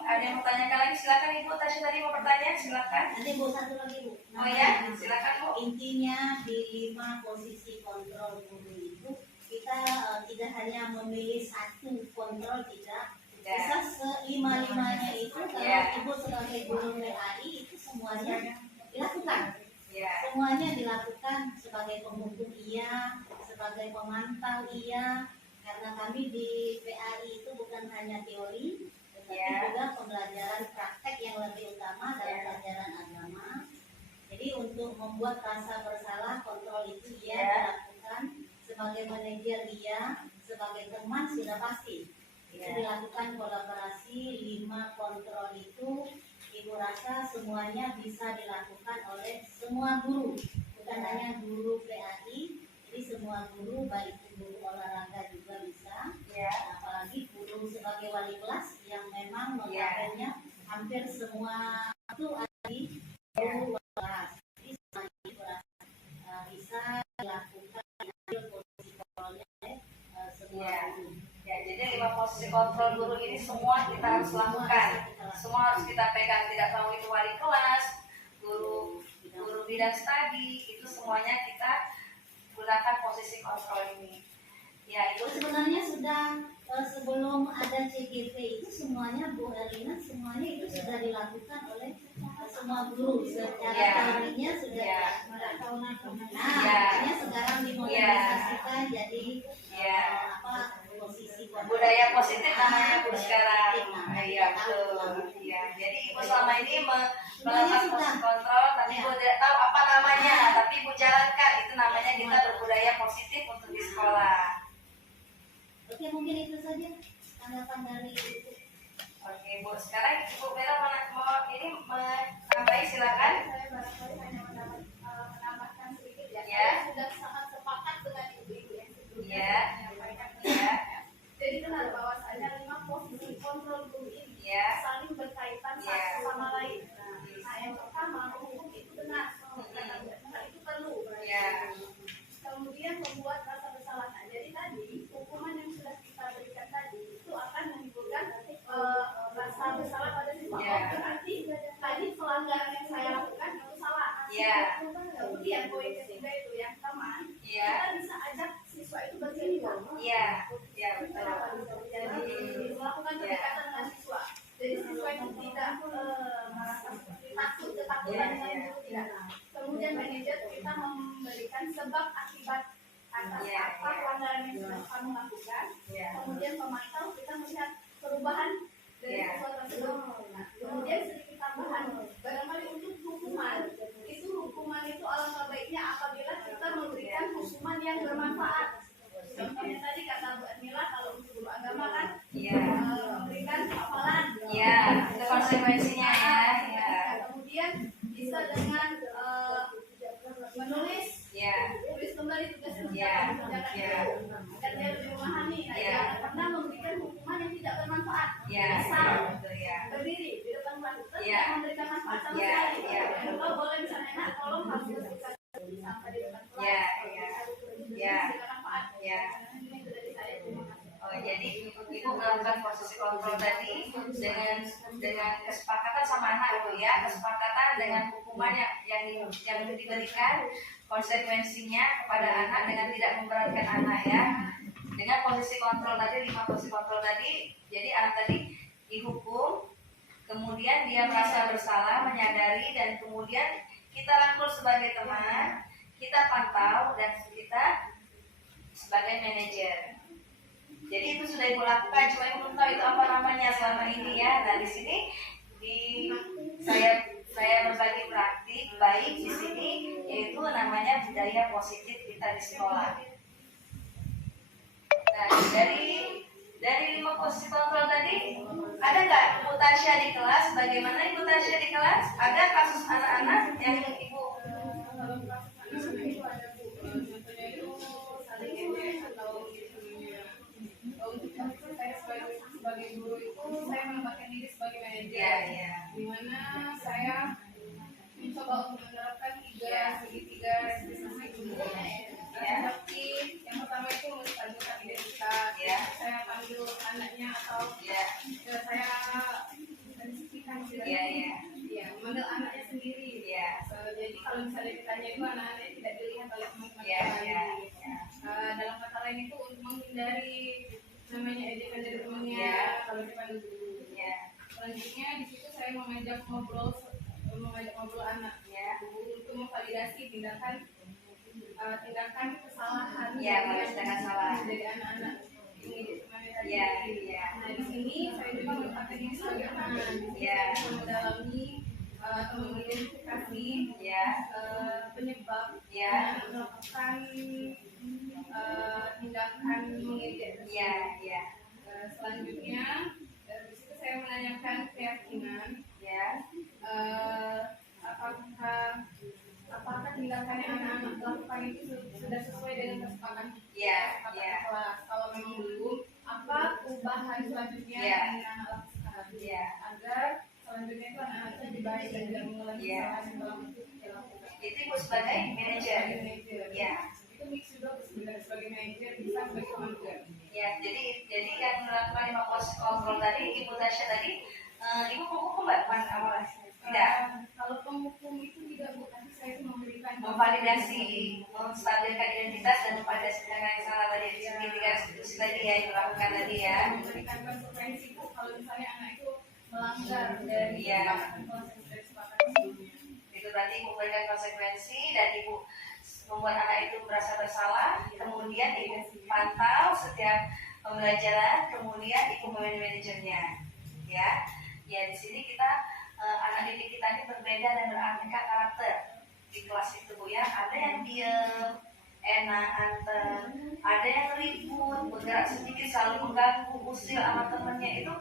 ada yang mau tanyakan lagi? Silakan Ibu. Tadi mau bertanya, silakan. Nanti Bu, satu lagi Bu. Oh ya, silakan Bu. Intinya di 5 posisi kontrol guru itu kita tidak hanya memilih satu kontrol, tidak. Bisa selima-limanya itu kalau Ibu sebagai guru PAI itu semuanya dilakukan. Semuanya dilakukan sebagai penghukum iya, sebagai pemantau iya, karena kami di PAI itu bukan hanya teori, tetapi juga pembelajaran praktek yang lebih utama dalam pelajaran agama. Jadi untuk membuat rasa bersalah, kontrol itu iya dilakukan, sebagai manajer iya, sebagai teman sudah pasti. Itu dilakukan kolaborasi 5 kontrol itu. Ibu rasa semuanya bisa dilakukan oleh semua guru, bukan hanya guru PAI, jadi semua guru, baik guru olahraga juga bisa, apalagi guru sebagai wali kelas yang memang mengajarnya hampir semua itu ada di guru wali kelas. Jadi semuanya bisa dilakukan posisi kontrolnya oleh semua guru. Ya, jadi 5 posisi kontrol guru ini semua kita harus lakukan. Semua harus kita pegang, tidak tahu itu wali kelas, guru bidang studi, itu semuanya kita gunakan posisi kontrol ini. Ya, itu sebenarnya sudah sebelum ada CGP itu semuanya Bu Erlina, semuanya itu sudah dilakukan oleh semua guru secara teorinya sudah dilakukan. Artinya sekarang dimodernisasikan jadi posisi budaya positif namanya Bu sekarang. Iya betul. Iya. Jadi Ibu selama ini melakukan posisi kontrol, tapi Ibu tidak tahu apa namanya, tapi Ibu jalankan. Itu namanya kita berbudaya positif untuk di sekolah. Oke, mungkin itu saja tanggapan dari Ibu. Oke Bu, sekarang Ibu Bella mau ini menambahi, silakan. Saya barangkali hanya menambahkan sedikit ya. Ya. Saya sudah sangat sepakat dengan ibu-ibu yang sebelumnya Ya. menyampaikan. Ya. Jadi benar bahwasanya 5 posisi kontrol guru ini saling berkaitan satu sama lain. Nah, yang pertama hukum itu benar, itu perlu. Kemudian membuat rasa bersalah. Nah, jadi tadi hukuman yang sudah kita berikan tadi itu akan menimbulkan rasa bersalah pada siswa. Berarti tadi pelanggaran yang saya lakukan itu salah. Kemudian poin ketiga itu yang teman, kita bisa ajak siswa itu bercerita. Betul. Jadi melakukan pendekatan dengan siswa. Jadi siswa itu tidak merasa seperti takut, ketakutan dengan guru tidak. Kemudian manajer kita memberikan sebab akibat atas apa pelanggaran yang sudah kamu lakukan. Kemudian pemantau kita melihat perubahan dari siswa tersebut. Nah, kemudian sedikit tambahan, barangkali untuk hukuman itu alangkah baiknya apabila kita memberikan hukuman yang bermanfaat. Contohnya tadi kata Bu Ermila, kalau untuk guru agama kan memberikan hafalan. Itu konsekuensinya ya. Kemudian bisa dengan menulis tulis lembar kembali tugasnya Ya, kerjakan ya. itu agar dia lebih memahami. Nah, Ya. jangan pernah memberikan hukuman yang tidak bermanfaat. Ya, Asal betul ya. berdiri di depan kelas itu Ya. tidak memberikan manfaat sama Ya, sekali. ya. Kalau boleh misalnya nak tolong hasil sampai di depan kelas. Ya, ya. Ya. Memberikan manfaat. Ya. Ini itu dari saya. Terima kasih. Oh, jadi ibu melakukan posisi kontrol tadi dengan kesepakatan sama anak itu ya, kesepakatan dengan hukuman yang diberikan, konsekuensinya kepada anak dengan tidak memberatkan anak ya. Dengan posisi kontrol tadi, 5 posisi kontrol tadi, jadi anak tadi dihukum, kemudian dia merasa bersalah, menyadari, dan kemudian kita rangkul sebagai teman, kita pantau, dan kita sebagai manajer. Jadi itu sudah ibu lakukan, cuma ibu belum tahu itu apa namanya selama ini ya. Nah di sini saya berbagi praktik baik di sini, yaitu namanya budaya positif kita di sekolah. Nah dari 5 posisi kontrol tadi, ada nggak Ibu Tasya di kelas? Bagaimana Ibu Tasya di kelas? Ada kasus anak-anak yang ibu? Sebagai guru itu saya menempatkan diri sebagai manajer, Ya. di mana saya mencoba untuk menerapkan segitiga sistem guru. Seperti yang pertama itu menunjukkan identitas. Ya. Saya panggil anaknya atau Ya. saya diskusikan Ya. ya, memanggil anaknya sendiri. Ya. Jadi kalau misalnya ditanya itu anak-anaknya tidak dilihat oleh teman-teman Ya. lain. Ya. Dalam kata lain itu untuk menghindari namanya ejekan dari temannya Ya. kalau dipanggil dulu. Ya. Selanjutnya di situ saya mengajak ngobrol anak untuk memvalidasi tindakan kesalahan Ya, tindakan salah dari anak-anak ini temannya tadi. Ya. Ya. Nah di sini saya juga menempatkan diri sebagai teman. Di sini Ya. saya mendalami atau mengidentifikasi Ya. penyebab Ya. anak melakukan tindakan mengejek. Ya. Ya. Selanjutnya di situ saya menanyakan keyakinan Ya. apakah tindakan yang anak-anak lakukan itu sudah sesuai dengan kesepakatan Ya. Ya. kelas. Kalau memang belum, apa perubahan selanjutnya Ya. yang ingin anak lakukan Ya. agar selanjutnya itu anak-anaknya dibaik dan tidak mengulangi Ya. kesalahan yang telah dilakukan. Itu ibu sebagai manajer. Ya. Itu mix juga sebenarnya sebagai manajer bisa sebagai teman juga. Ya. Jadi yang melakukan 5 posisi kontrol tadi, Ibu Tasya tadi, ibu hukum mbak awal tidak Kalau penghukum itu tidak Bu, tapi saya itu memberikan memvalidasi, menstabilkan identitas dan memvalidasi tindakan yang salah tadi di segitiga institusi tadi ya ibu lakukan tadi ya. memberikan konsekuensi Bu kalau misalnya anak itu melanggar dari Iya. kesepakatan sebelumnya. Itu berarti ibu memberikan konsekuensi dan ibu membuat anak itu merasa bersalah, kemudian ibu pantau setiap pembelajaran, kemudian ibu manajernya ya. Ya di sini kita anak didik kita ini berbeda dan beraneka karakter di kelas itu Bu ya. Ada yang diam, enak, anteng, ada yang ribut, bergerak sedikit selalu mengganggu, usil sama temannya itu.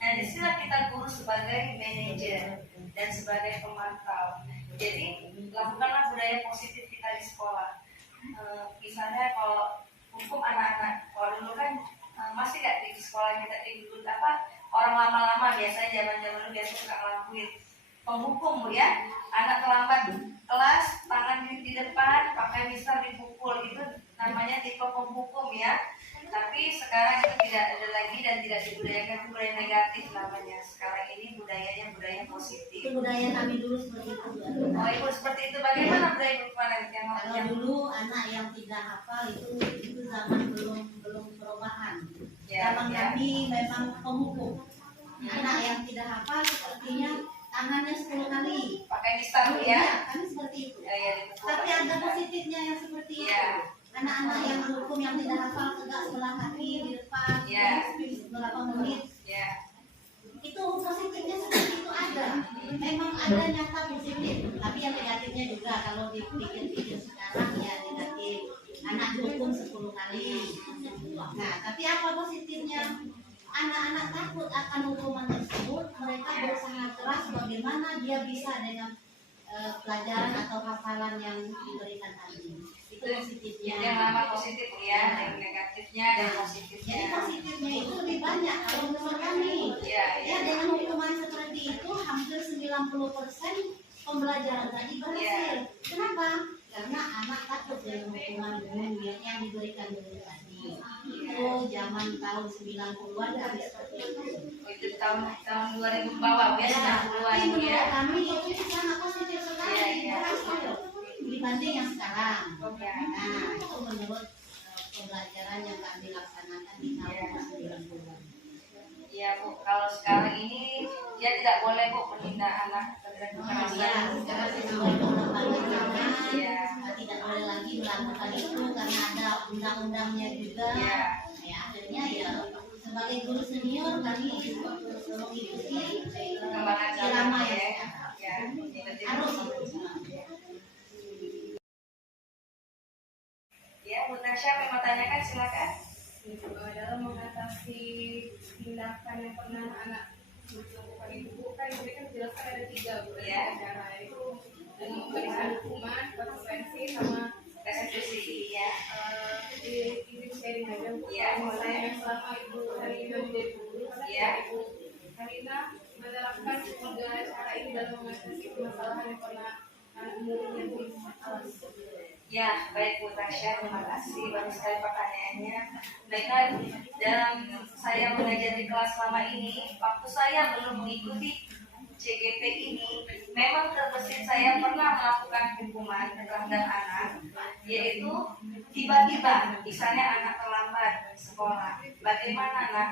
Nah disinilah kita guru sebagai manajer dan sebagai pemantau. Jadi lakukanlah budaya positif kita di sekolah. Misalnya kalau hukum anak-anak, kalau dulu kan masih nggak di sekolah kita dulu orang lama-lama biasanya zaman-zaman dulu biasa suka ngelakuin penghukum Bu ya, anak terlambat kelas tangan di depan pakai mister dipukul, itu namanya tipe penghukum ya. Tapi sekarang itu tidak ada lagi dan tidak dibudayakan, budaya negatif namanya. Sekarang ini budayanya budaya positif. Itu budaya kami dulu seperti itu. Oh ibu seperti itu, bagaimana budaya ibu kemarin Kalau yang dulu anak yang tidak hafal itu zaman belum perubahan. Ya, Zaman ya. kami memang penghukum. Anak yang tidak hafal sepertinya tangannya 10 kali. pakai mister Bu ya? Iya, kami seperti itu. Ya, dipukul. Tapi ada positifnya yang seperti itu. Ya. Anak-anak yang hukum yang tidak hafal tegak sebelah kaki di depan, Ya. beberapa menit. Ya. Itu positifnya seperti itu ada. Memang ada nyata positif. Tapi yang negatifnya juga kalau dipikir-pikir sekarang ya negatif. Anak dihukum 10 kali. Nah, tapi apa positifnya? Anak-anak takut akan hukuman tersebut. Mereka berusaha keras bagaimana dia bisa dengan pelajaran atau hafalan yang diberikan tadi. positifnya. Yang lama positif ya, yang negatifnya dan positifnya. Jadi positifnya itu lebih banyak kalau menurut kami. Iya, Ya dengan hukuman seperti itu hampir 90% pembelajaran tadi berhasil. Kenapa? Karena anak takut dengan hukuman umum yang diberikan guru tadi. Itu zaman tahun 90-an kami seperti itu. Itu tahun 2000 bawah ya, 90-an Tapi menurut ya. kami itu sangat positif sekali. Iya, iya. Berhasil dibanding yang sekarang. Ya. Nah, itu menurut pembelajaran yang kami laksanakan di tahun 90-an. Iya Bu, kalau sekarang ini dia tidak boleh Bu menghina anak terhadap Ya, kekerasan. sekarang sesuai perkembangan zaman, Iya. tidak boleh lagi melakukan itu karena ada undang-undangnya juga. Iya. Ya, akhirnya ya sebagai guru senior kami mengikuti Perkembangan irama zaman yang ya. sekarang. Ya, ikuti. Harus. Ya, Bu Tasya mau tanyakan silakan. Dalam mengatasi tindakan yang pernah anak lakukan itu, Bu, kan tadi kan dijelaskan ada 3 Bu, ada Iya. cara itu dengan memberikan hukuman, konsekuensi sama Restitusi ya. di sharing aja Bu. Iya, boleh. Yang selama Ibu Karina menjadi guru, Iya. Ibu Karina menerapkan 3 cara ini dalam mengatasi permasalahan yang pernah anak muridnya Bu alami. Ya, baik Bu Tasya, terima kasih banyak sekali pertanyaannya. Baiklah, dalam saya mengajar di kelas selama ini, waktu saya belum mengikuti CGP ini, memang terbesit saya pernah melakukan hukuman terhadap anak, yaitu tiba-tiba, misalnya anak terlambat sekolah, bagaimana anak?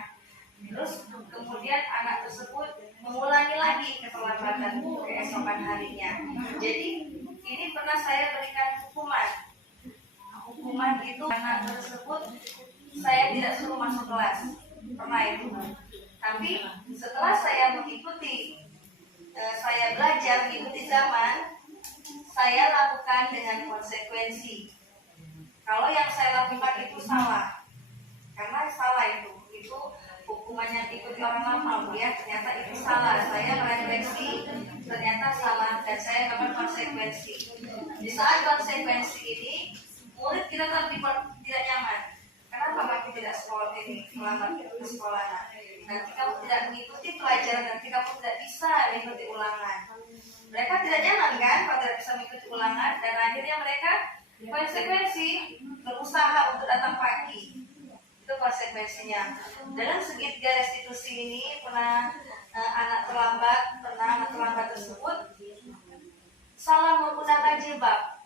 Terus kemudian anak tersebut mengulangi lagi keterlambatan keesokan harinya. Jadi ini pernah saya berikan hukuman. Hukuman itu anak tersebut saya tidak suruh masuk kelas, pernah itu. Tapi setelah saya mengikuti, saya belajar mengikuti zaman, saya lakukan dengan konsekuensi. Kalau yang saya lakukan itu salah, karena salah itu hukuman yang diikuti orang lama, ya ternyata itu salah. Saya merefleksi, ternyata salah dan saya melakukan konsekuensi. Di saat konsekuensi ini, murid kita tidak nyaman. Kenapa kamu tidak sekolah ini, melambat ke sekolah? Nanti kamu tidak mengikuti pelajaran, nanti kamu tidak bisa mengikuti ulangan. Mereka tidak nyaman kan kalau tidak bisa mengikuti ulangan, dan akhirnya mereka konsekuensi berusaha untuk datang pagi. Itu konsekuensinya. Dalam segitiga restitusi ini pernah anak terlambat tersebut salah menggunakan jilbab.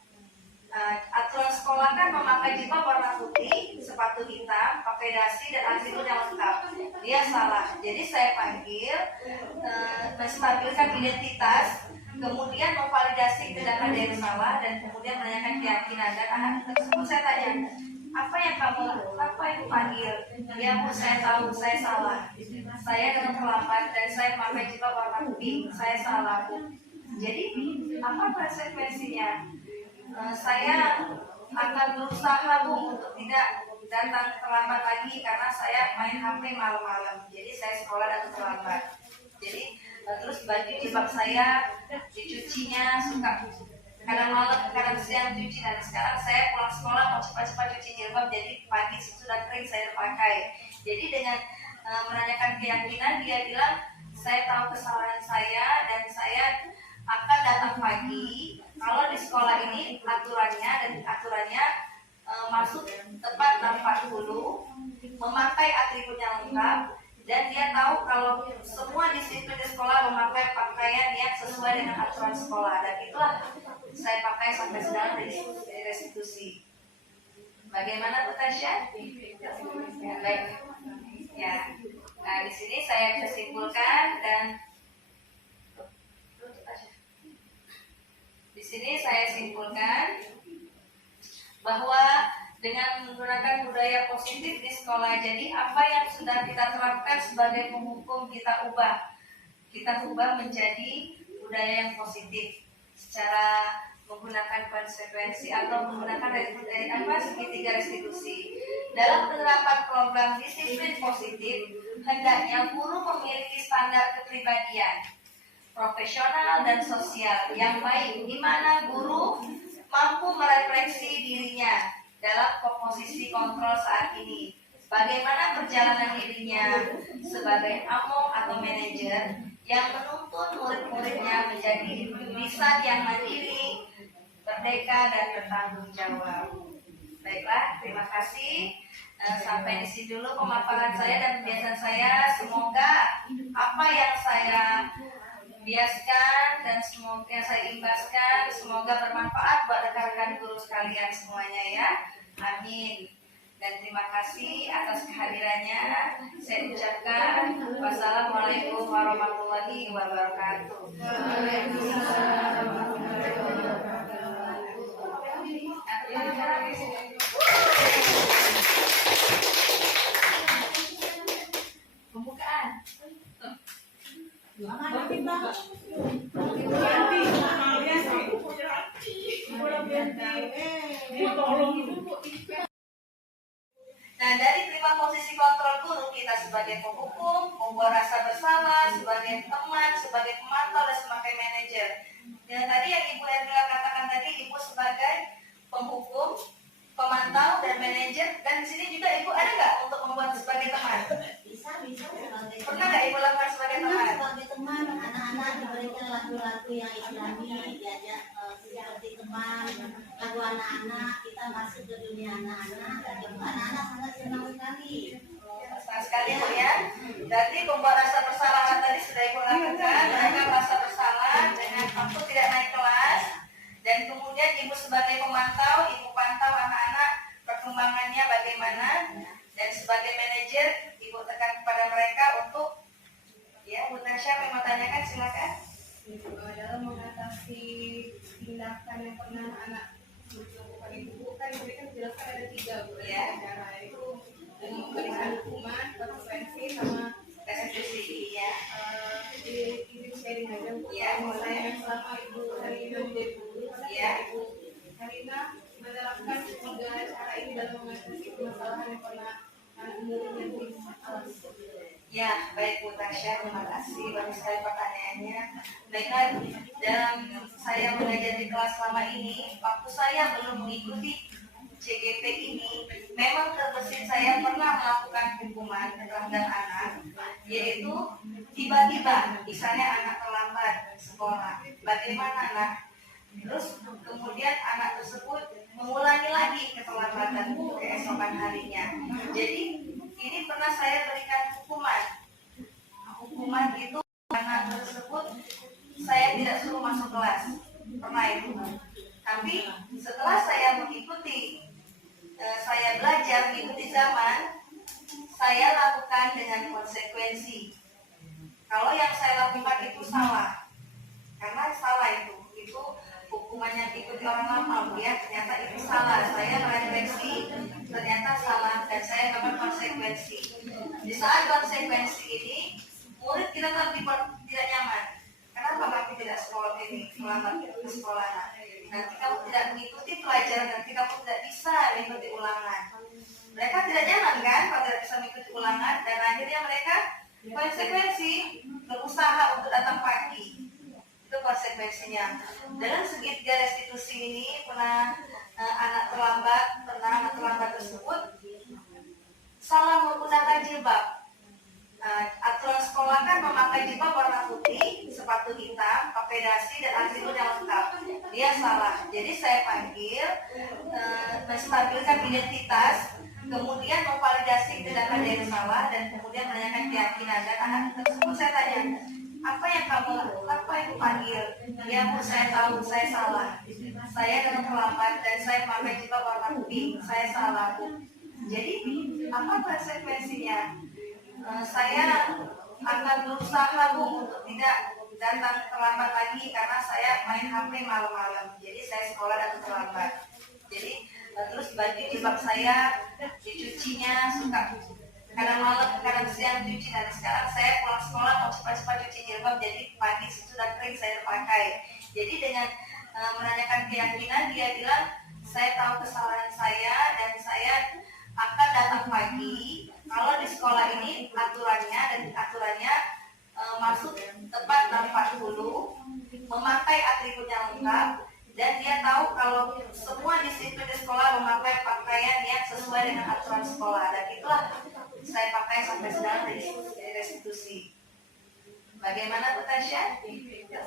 Aturan sekolah kan memakai jilbab warna putih, sepatu hitam, pakai dasi dan anti yang lengkap. Dia salah. Jadi saya panggil, menstabilkan identitas, kemudian memvalidasi tindakan dia yang salah dan kemudian menanyakan keyakinan. Dan anak tersebut saya tanya, apa yang kamu lakukan? Apa yang panggil? Ya Bu, saya tahu saya salah. Saya datang terlambat dan saya memakai jilbab warna pink. Saya salah Bu. Jadi apa konsekuensinya? Saya akan berusaha Bu untuk tidak datang terlambat lagi karena saya main HP malam-malam. Jadi saya sekolah datang terlambat. Jadi terus baju jilbab saya dicucinya suka kadang malam, kadang siang cuci. Dan sekarang saya pulang sekolah mau cepat-cepat cuci jilbab, jadi pagi sudah kering saya pakai. Jadi dengan menanyakan keyakinan, dia bilang saya tahu kesalahan saya dan saya akan datang pagi. Kalau di sekolah ini aturannya masuk tepat 6.40, memakai atribut yang lengkap, dan dia tahu kalau semua disiplin di sekolah memakai pakaian yang sesuai dengan aturan sekolah. Dan itulah saya pakai sampai sekarang dari restitusi. Bagaimana Bu Tasya? Ya, baik. Ya. Nah, di sini saya bisa simpulkan dan di sini saya simpulkan bahwa dengan menggunakan budaya positif di sekolah, jadi apa yang sudah kita terapkan sebagai penghukum kita ubah menjadi budaya yang positif secara menggunakan konsekuensi atau menggunakan segitiga restitusi. Dalam penerapan program disiplin positif, hendaknya guru memiliki standar kepribadian profesional dan sosial yang baik, di mana guru mampu merefleksi dirinya dalam posisi kontrol saat ini. Bagaimana perjalanan dirinya sebagai among atau manajer yang menuntun murid-muridnya menjadi lisan yang mandiri, merdeka, dan bertanggung jawab. Baiklah, terima kasih. Sampai di sini dulu pemaparan saya dan pembiasan saya. Semoga apa yang saya biaskan dan semoga yang saya imbaskan semoga bermanfaat buat rekan-rekan guru sekalian semuanya ya. Amin. Dan terima kasih atas kehadirannya. Saya ucapkan wassalamualaikum warahmatullahi wabarakatuh. Waalaikumsalam warahmatullahi wabarakatuh. Pembukaan. Nah, dari prima posisi kontrol guru kita sebagai penghukum, membuat rasa bersalah, sebagai teman, sebagai pemantau, dan sebagai manajer. Dan tadi yang Ibu Ernila katakan tadi, Ibu sebagai penghukum, pemantau, dan manajer. Dan di sini juga Ibu ada nggak untuk membuat sebagai teman? Bisa sebagai Pernah nggak Ibu lakukan sebagai teman? sebagai teman, anak-anak diberikan lagu-lagu yang islami, diajak seperti teman, lagu anak-anak, kita masuk ke dunia anak-anak, dan anak-anak sangat senang sekali. Senang sekali Bu ya. Berarti membuat rasa bersalah tadi sudah Ibu lakukan. Mereka merasa bersalah dengan waktu tidak naik kelas. Dan kemudian Ibu sebagai pemantau, Ibu pantau anak-anak perkembangannya bagaimana. Dan sebagai manajer, Ibu tekan kepada mereka untuk, ya Bu Tasya yang mau tanyakan silakan. Dalam mengatasi tindakan yang pernah anak lakukan itu kan tadi kan dijelaskan ada 3 Bu Ya. cara itu dengan memberikan hukuman, konsekuensi sama Restitusi ya. Ini sharing aja Bu. Ya, Saya selama Ibu Harina menjadi guru, Ya. Ibu Harina menerapkan 3 cara ini dalam mengatasi permasalahan yang pernah anak muridnya alami. Ya, baik Bu Tasya, terima kasih banyak sekali pertanyaannya. Baiklah, dalam saya mengajar di kelas selama ini, waktu saya belum mengikuti CGP ini, memang terbesit saya pernah melakukan hukuman terhadap anak, yaitu tiba-tiba, misalnya anak terlambat sekolah, bagaimana anak? Terus kemudian anak tersebut mengulangi lagi keterlambatan keesokan harinya. Jadi ini pernah saya berikan hukuman. Hukuman itu anak tersebut saya tidak suruh masuk kelas, pernah itu. Tapi setelah saya mengikuti, saya belajar mengikuti zaman, saya lakukan dengan konsekuensi. Kalau yang saya lakukan itu salah, karena salah itu hukumannya diikuti orang lama, ya ternyata itu salah. Saya merefleksi, ternyata salah dan saya dapat konsekuensi. Di saat konsekuensi ini, murid kita tidak nyaman. Kenapa kamu tidak sekolah ini, selamat ke sekolah? Nanti kamu tidak mengikuti pelajaran, nanti kamu tidak bisa mengikuti ulangan. Mereka tidak nyaman kan kalau tidak bisa mengikuti ulangan, dan akhirnya mereka konsekuensi berusaha untuk datang pagi. Itu konsekuensinya. Dalam segitiga restitusi ini pernah anak terlambat tersebut salah menggunakan jilbab. Aturan sekolah kan memakai jilbab warna putih, sepatu hitam, pakai dasi dan atribut yang lengkap. Dia salah. Jadi saya panggil, menstabilkan identitas, kemudian memvalidasi tindakan dia yang salah, dan kemudian menanyakan keyakinan. Dan anak tersebut saya tanya, apa yang kamu lakukan? Apa yang panggil? Ya Bu, saya tahu saya salah. Saya datang terlambat dan saya pakai jilbab warna pink. Saya salah Bu. Jadi apa konsekuensinya? Saya akan berusaha Bu untuk tidak datang terlambat lagi karena saya main HP malam-malam. Jadi saya sekolah datang terlambat. Jadi terus baju jilbab saya dicucinya suka kadang malam, kadang siang cuci. Dan sekarang saya pulang sekolah mau cepat-cepat cuci jilbab, jadi pagi sudah kering saya pakai. Jadi dengan menanyakan keyakinan, dia bilang saya tahu kesalahan saya dan saya akan datang pagi. Kalau di sekolah ini aturannya masuk tepat 40, memakai atribut yang lengkap, dan dia tahu kalau semua disiplin di sekolah memakai pakaian yang sesuai dengan aturan sekolah, dan itulah saya pakai sampai sekarang di restitusi. Bagaimana Bu Tasya? Ya,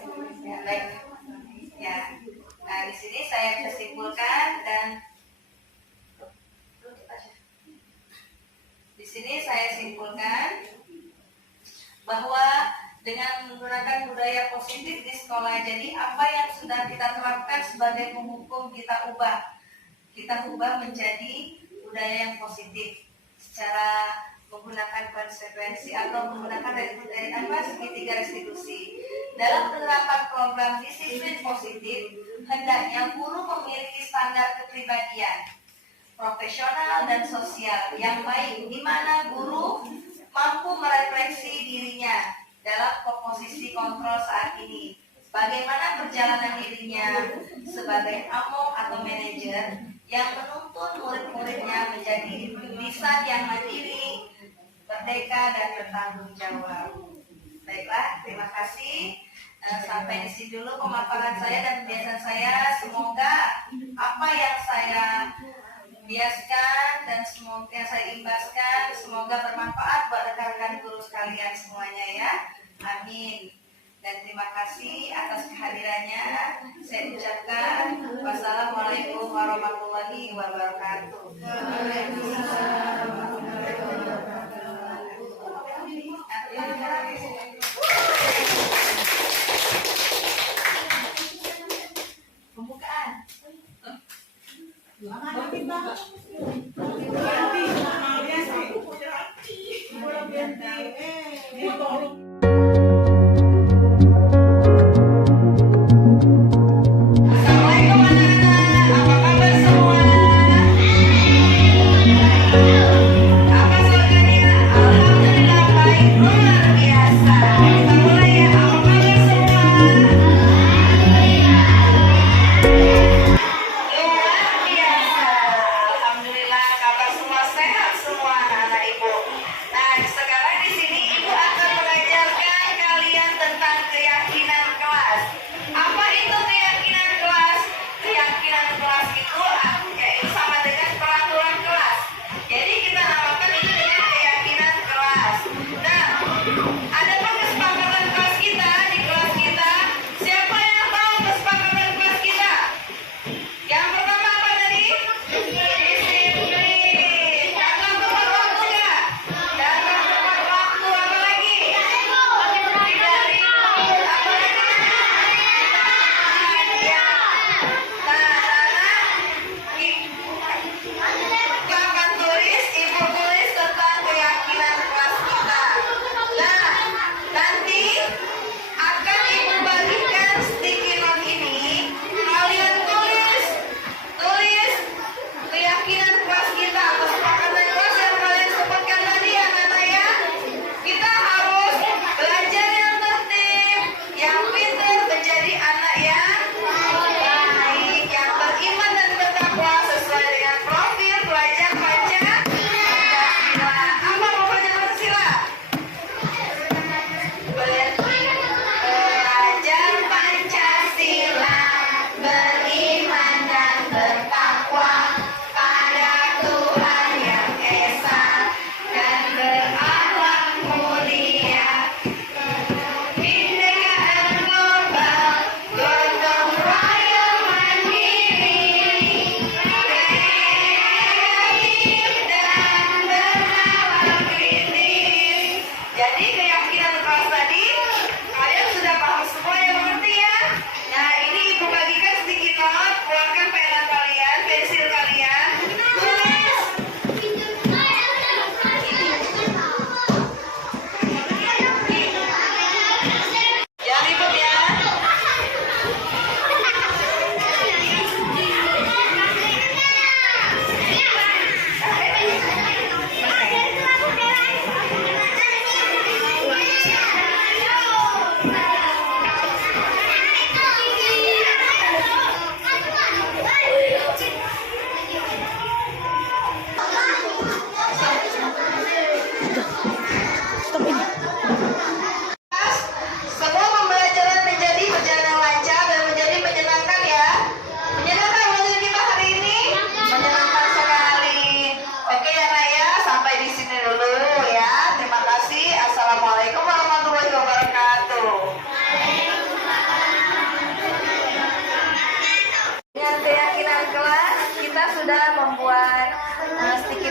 baik. Ya. Nah, di sini saya bisa simpulkan bahwa dengan menggunakan budaya positif di sekolah, jadi apa yang sudah kita terapkan sebagai penghukum kita ubah menjadi budaya yang positif secara menggunakan konsekuensi atau menggunakan dari segitiga restitusi. Dalam penerapan program disiplin positif, hendaknya guru memiliki standar kepribadian profesional dan sosial yang baik, di mana guru mampu merefleksi dirinya dalam posisi kontrol saat ini. Bagaimana perjalanan dirinya sebagai among atau manajer yang menuntun murid-muridnya menjadi lisan yang mandiri, merdeka, dan bertanggung jawab. Baiklah, terima kasih. Sampai di sini dulu pemaparan saya dan pembiasan saya. Semoga apa yang saya biaskan dan semoga yang saya imbaskan semoga bermanfaat buat rekan-rekan guru sekalian semuanya ya. Amin. Dan terima kasih atas kehadirannya. Saya ucapkan wassalamualaikum warahmatullahi wabarakatuh. Waalaikumsalam warahmatullahi wabarakatuh. Pembukaan. Assalamualaikum anak-anak, apa kabar semua?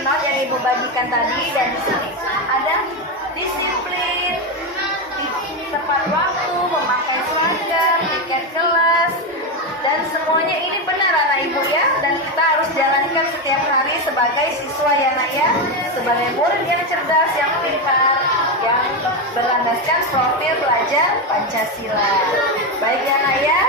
note yang Ibu bagikan tadi, dan di sini ada disiplin, tepat waktu, memakai seragam, tiket kelas, dan semuanya ini benar anak Ibu ya, dan kita harus jalankan setiap hari sebagai siswa ya nak ya, sebagai murid yang cerdas, yang pintar, yang berlandaskan profil belajar Pancasila. Baik ya nak ya.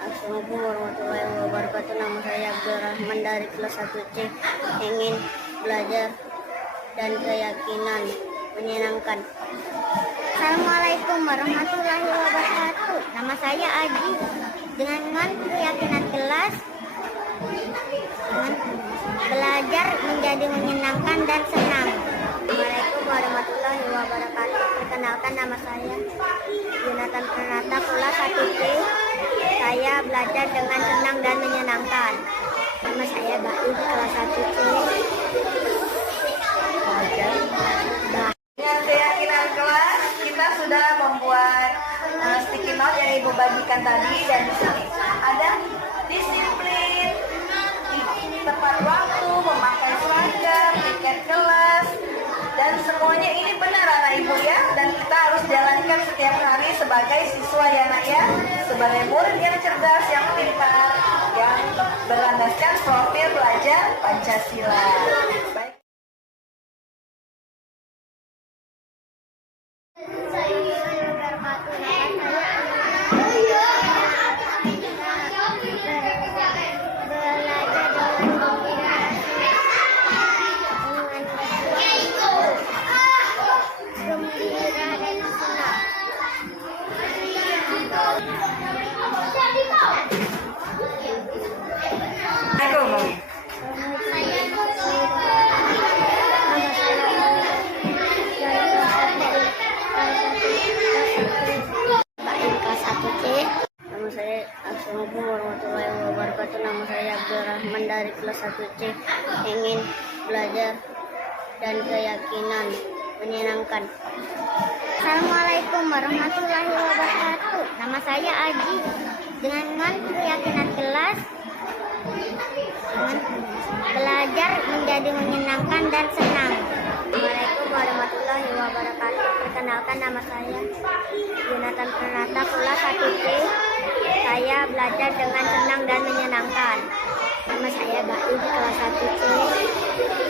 Assalamualaikum warahmatullahi wabarakatuh. Nama saya Abdurrahman dari kelas 1C. Ingin belajar dan keyakinan menyenangkan. Assalamualaikum warahmatullahi wabarakatuh. Nama saya Aji. Dengan keyakinan kelas, dengan belajar menjadi menyenangkan dan senang. Assalamualaikum warahmatullahi wabarakatuh. Perkenalkan, nama saya Jonathan Pranata, kelas 1C. Saya belajar dengan senang dan menyenangkan. Nama saya Baik, kelas 1C. Dengan keyakinan kelas, kita sudah membuat sticky note yang Ibu bagikan tadi, dan di sini ada disiplin, tepat waktu, memakai seragam, tiket kelas, dan semuanya ini benar anak Ibu ya, dan kita harus jalankan setiap hari sebagai siswa ya nak ya, sebagai murid yang cerdas, yang pintar, yang berlandaskan profil belajar Pancasila. Baik. Abdurrahman dari kelas 1C. Ingin belajar dan keyakinan menyenangkan. Assalamualaikum warahmatullahi wabarakatuh. Nama saya Aji. Dengan keyakinan kelas belajar menjadi menyenangkan dan senang. Assalamualaikum warahmatullahi wabarakatuh. Perkenalkan, nama saya Yunatan Pranata, kelas 1C. Saya belajar dengan senang dan menyenangkan. Nama saya Baik, kelas 1C.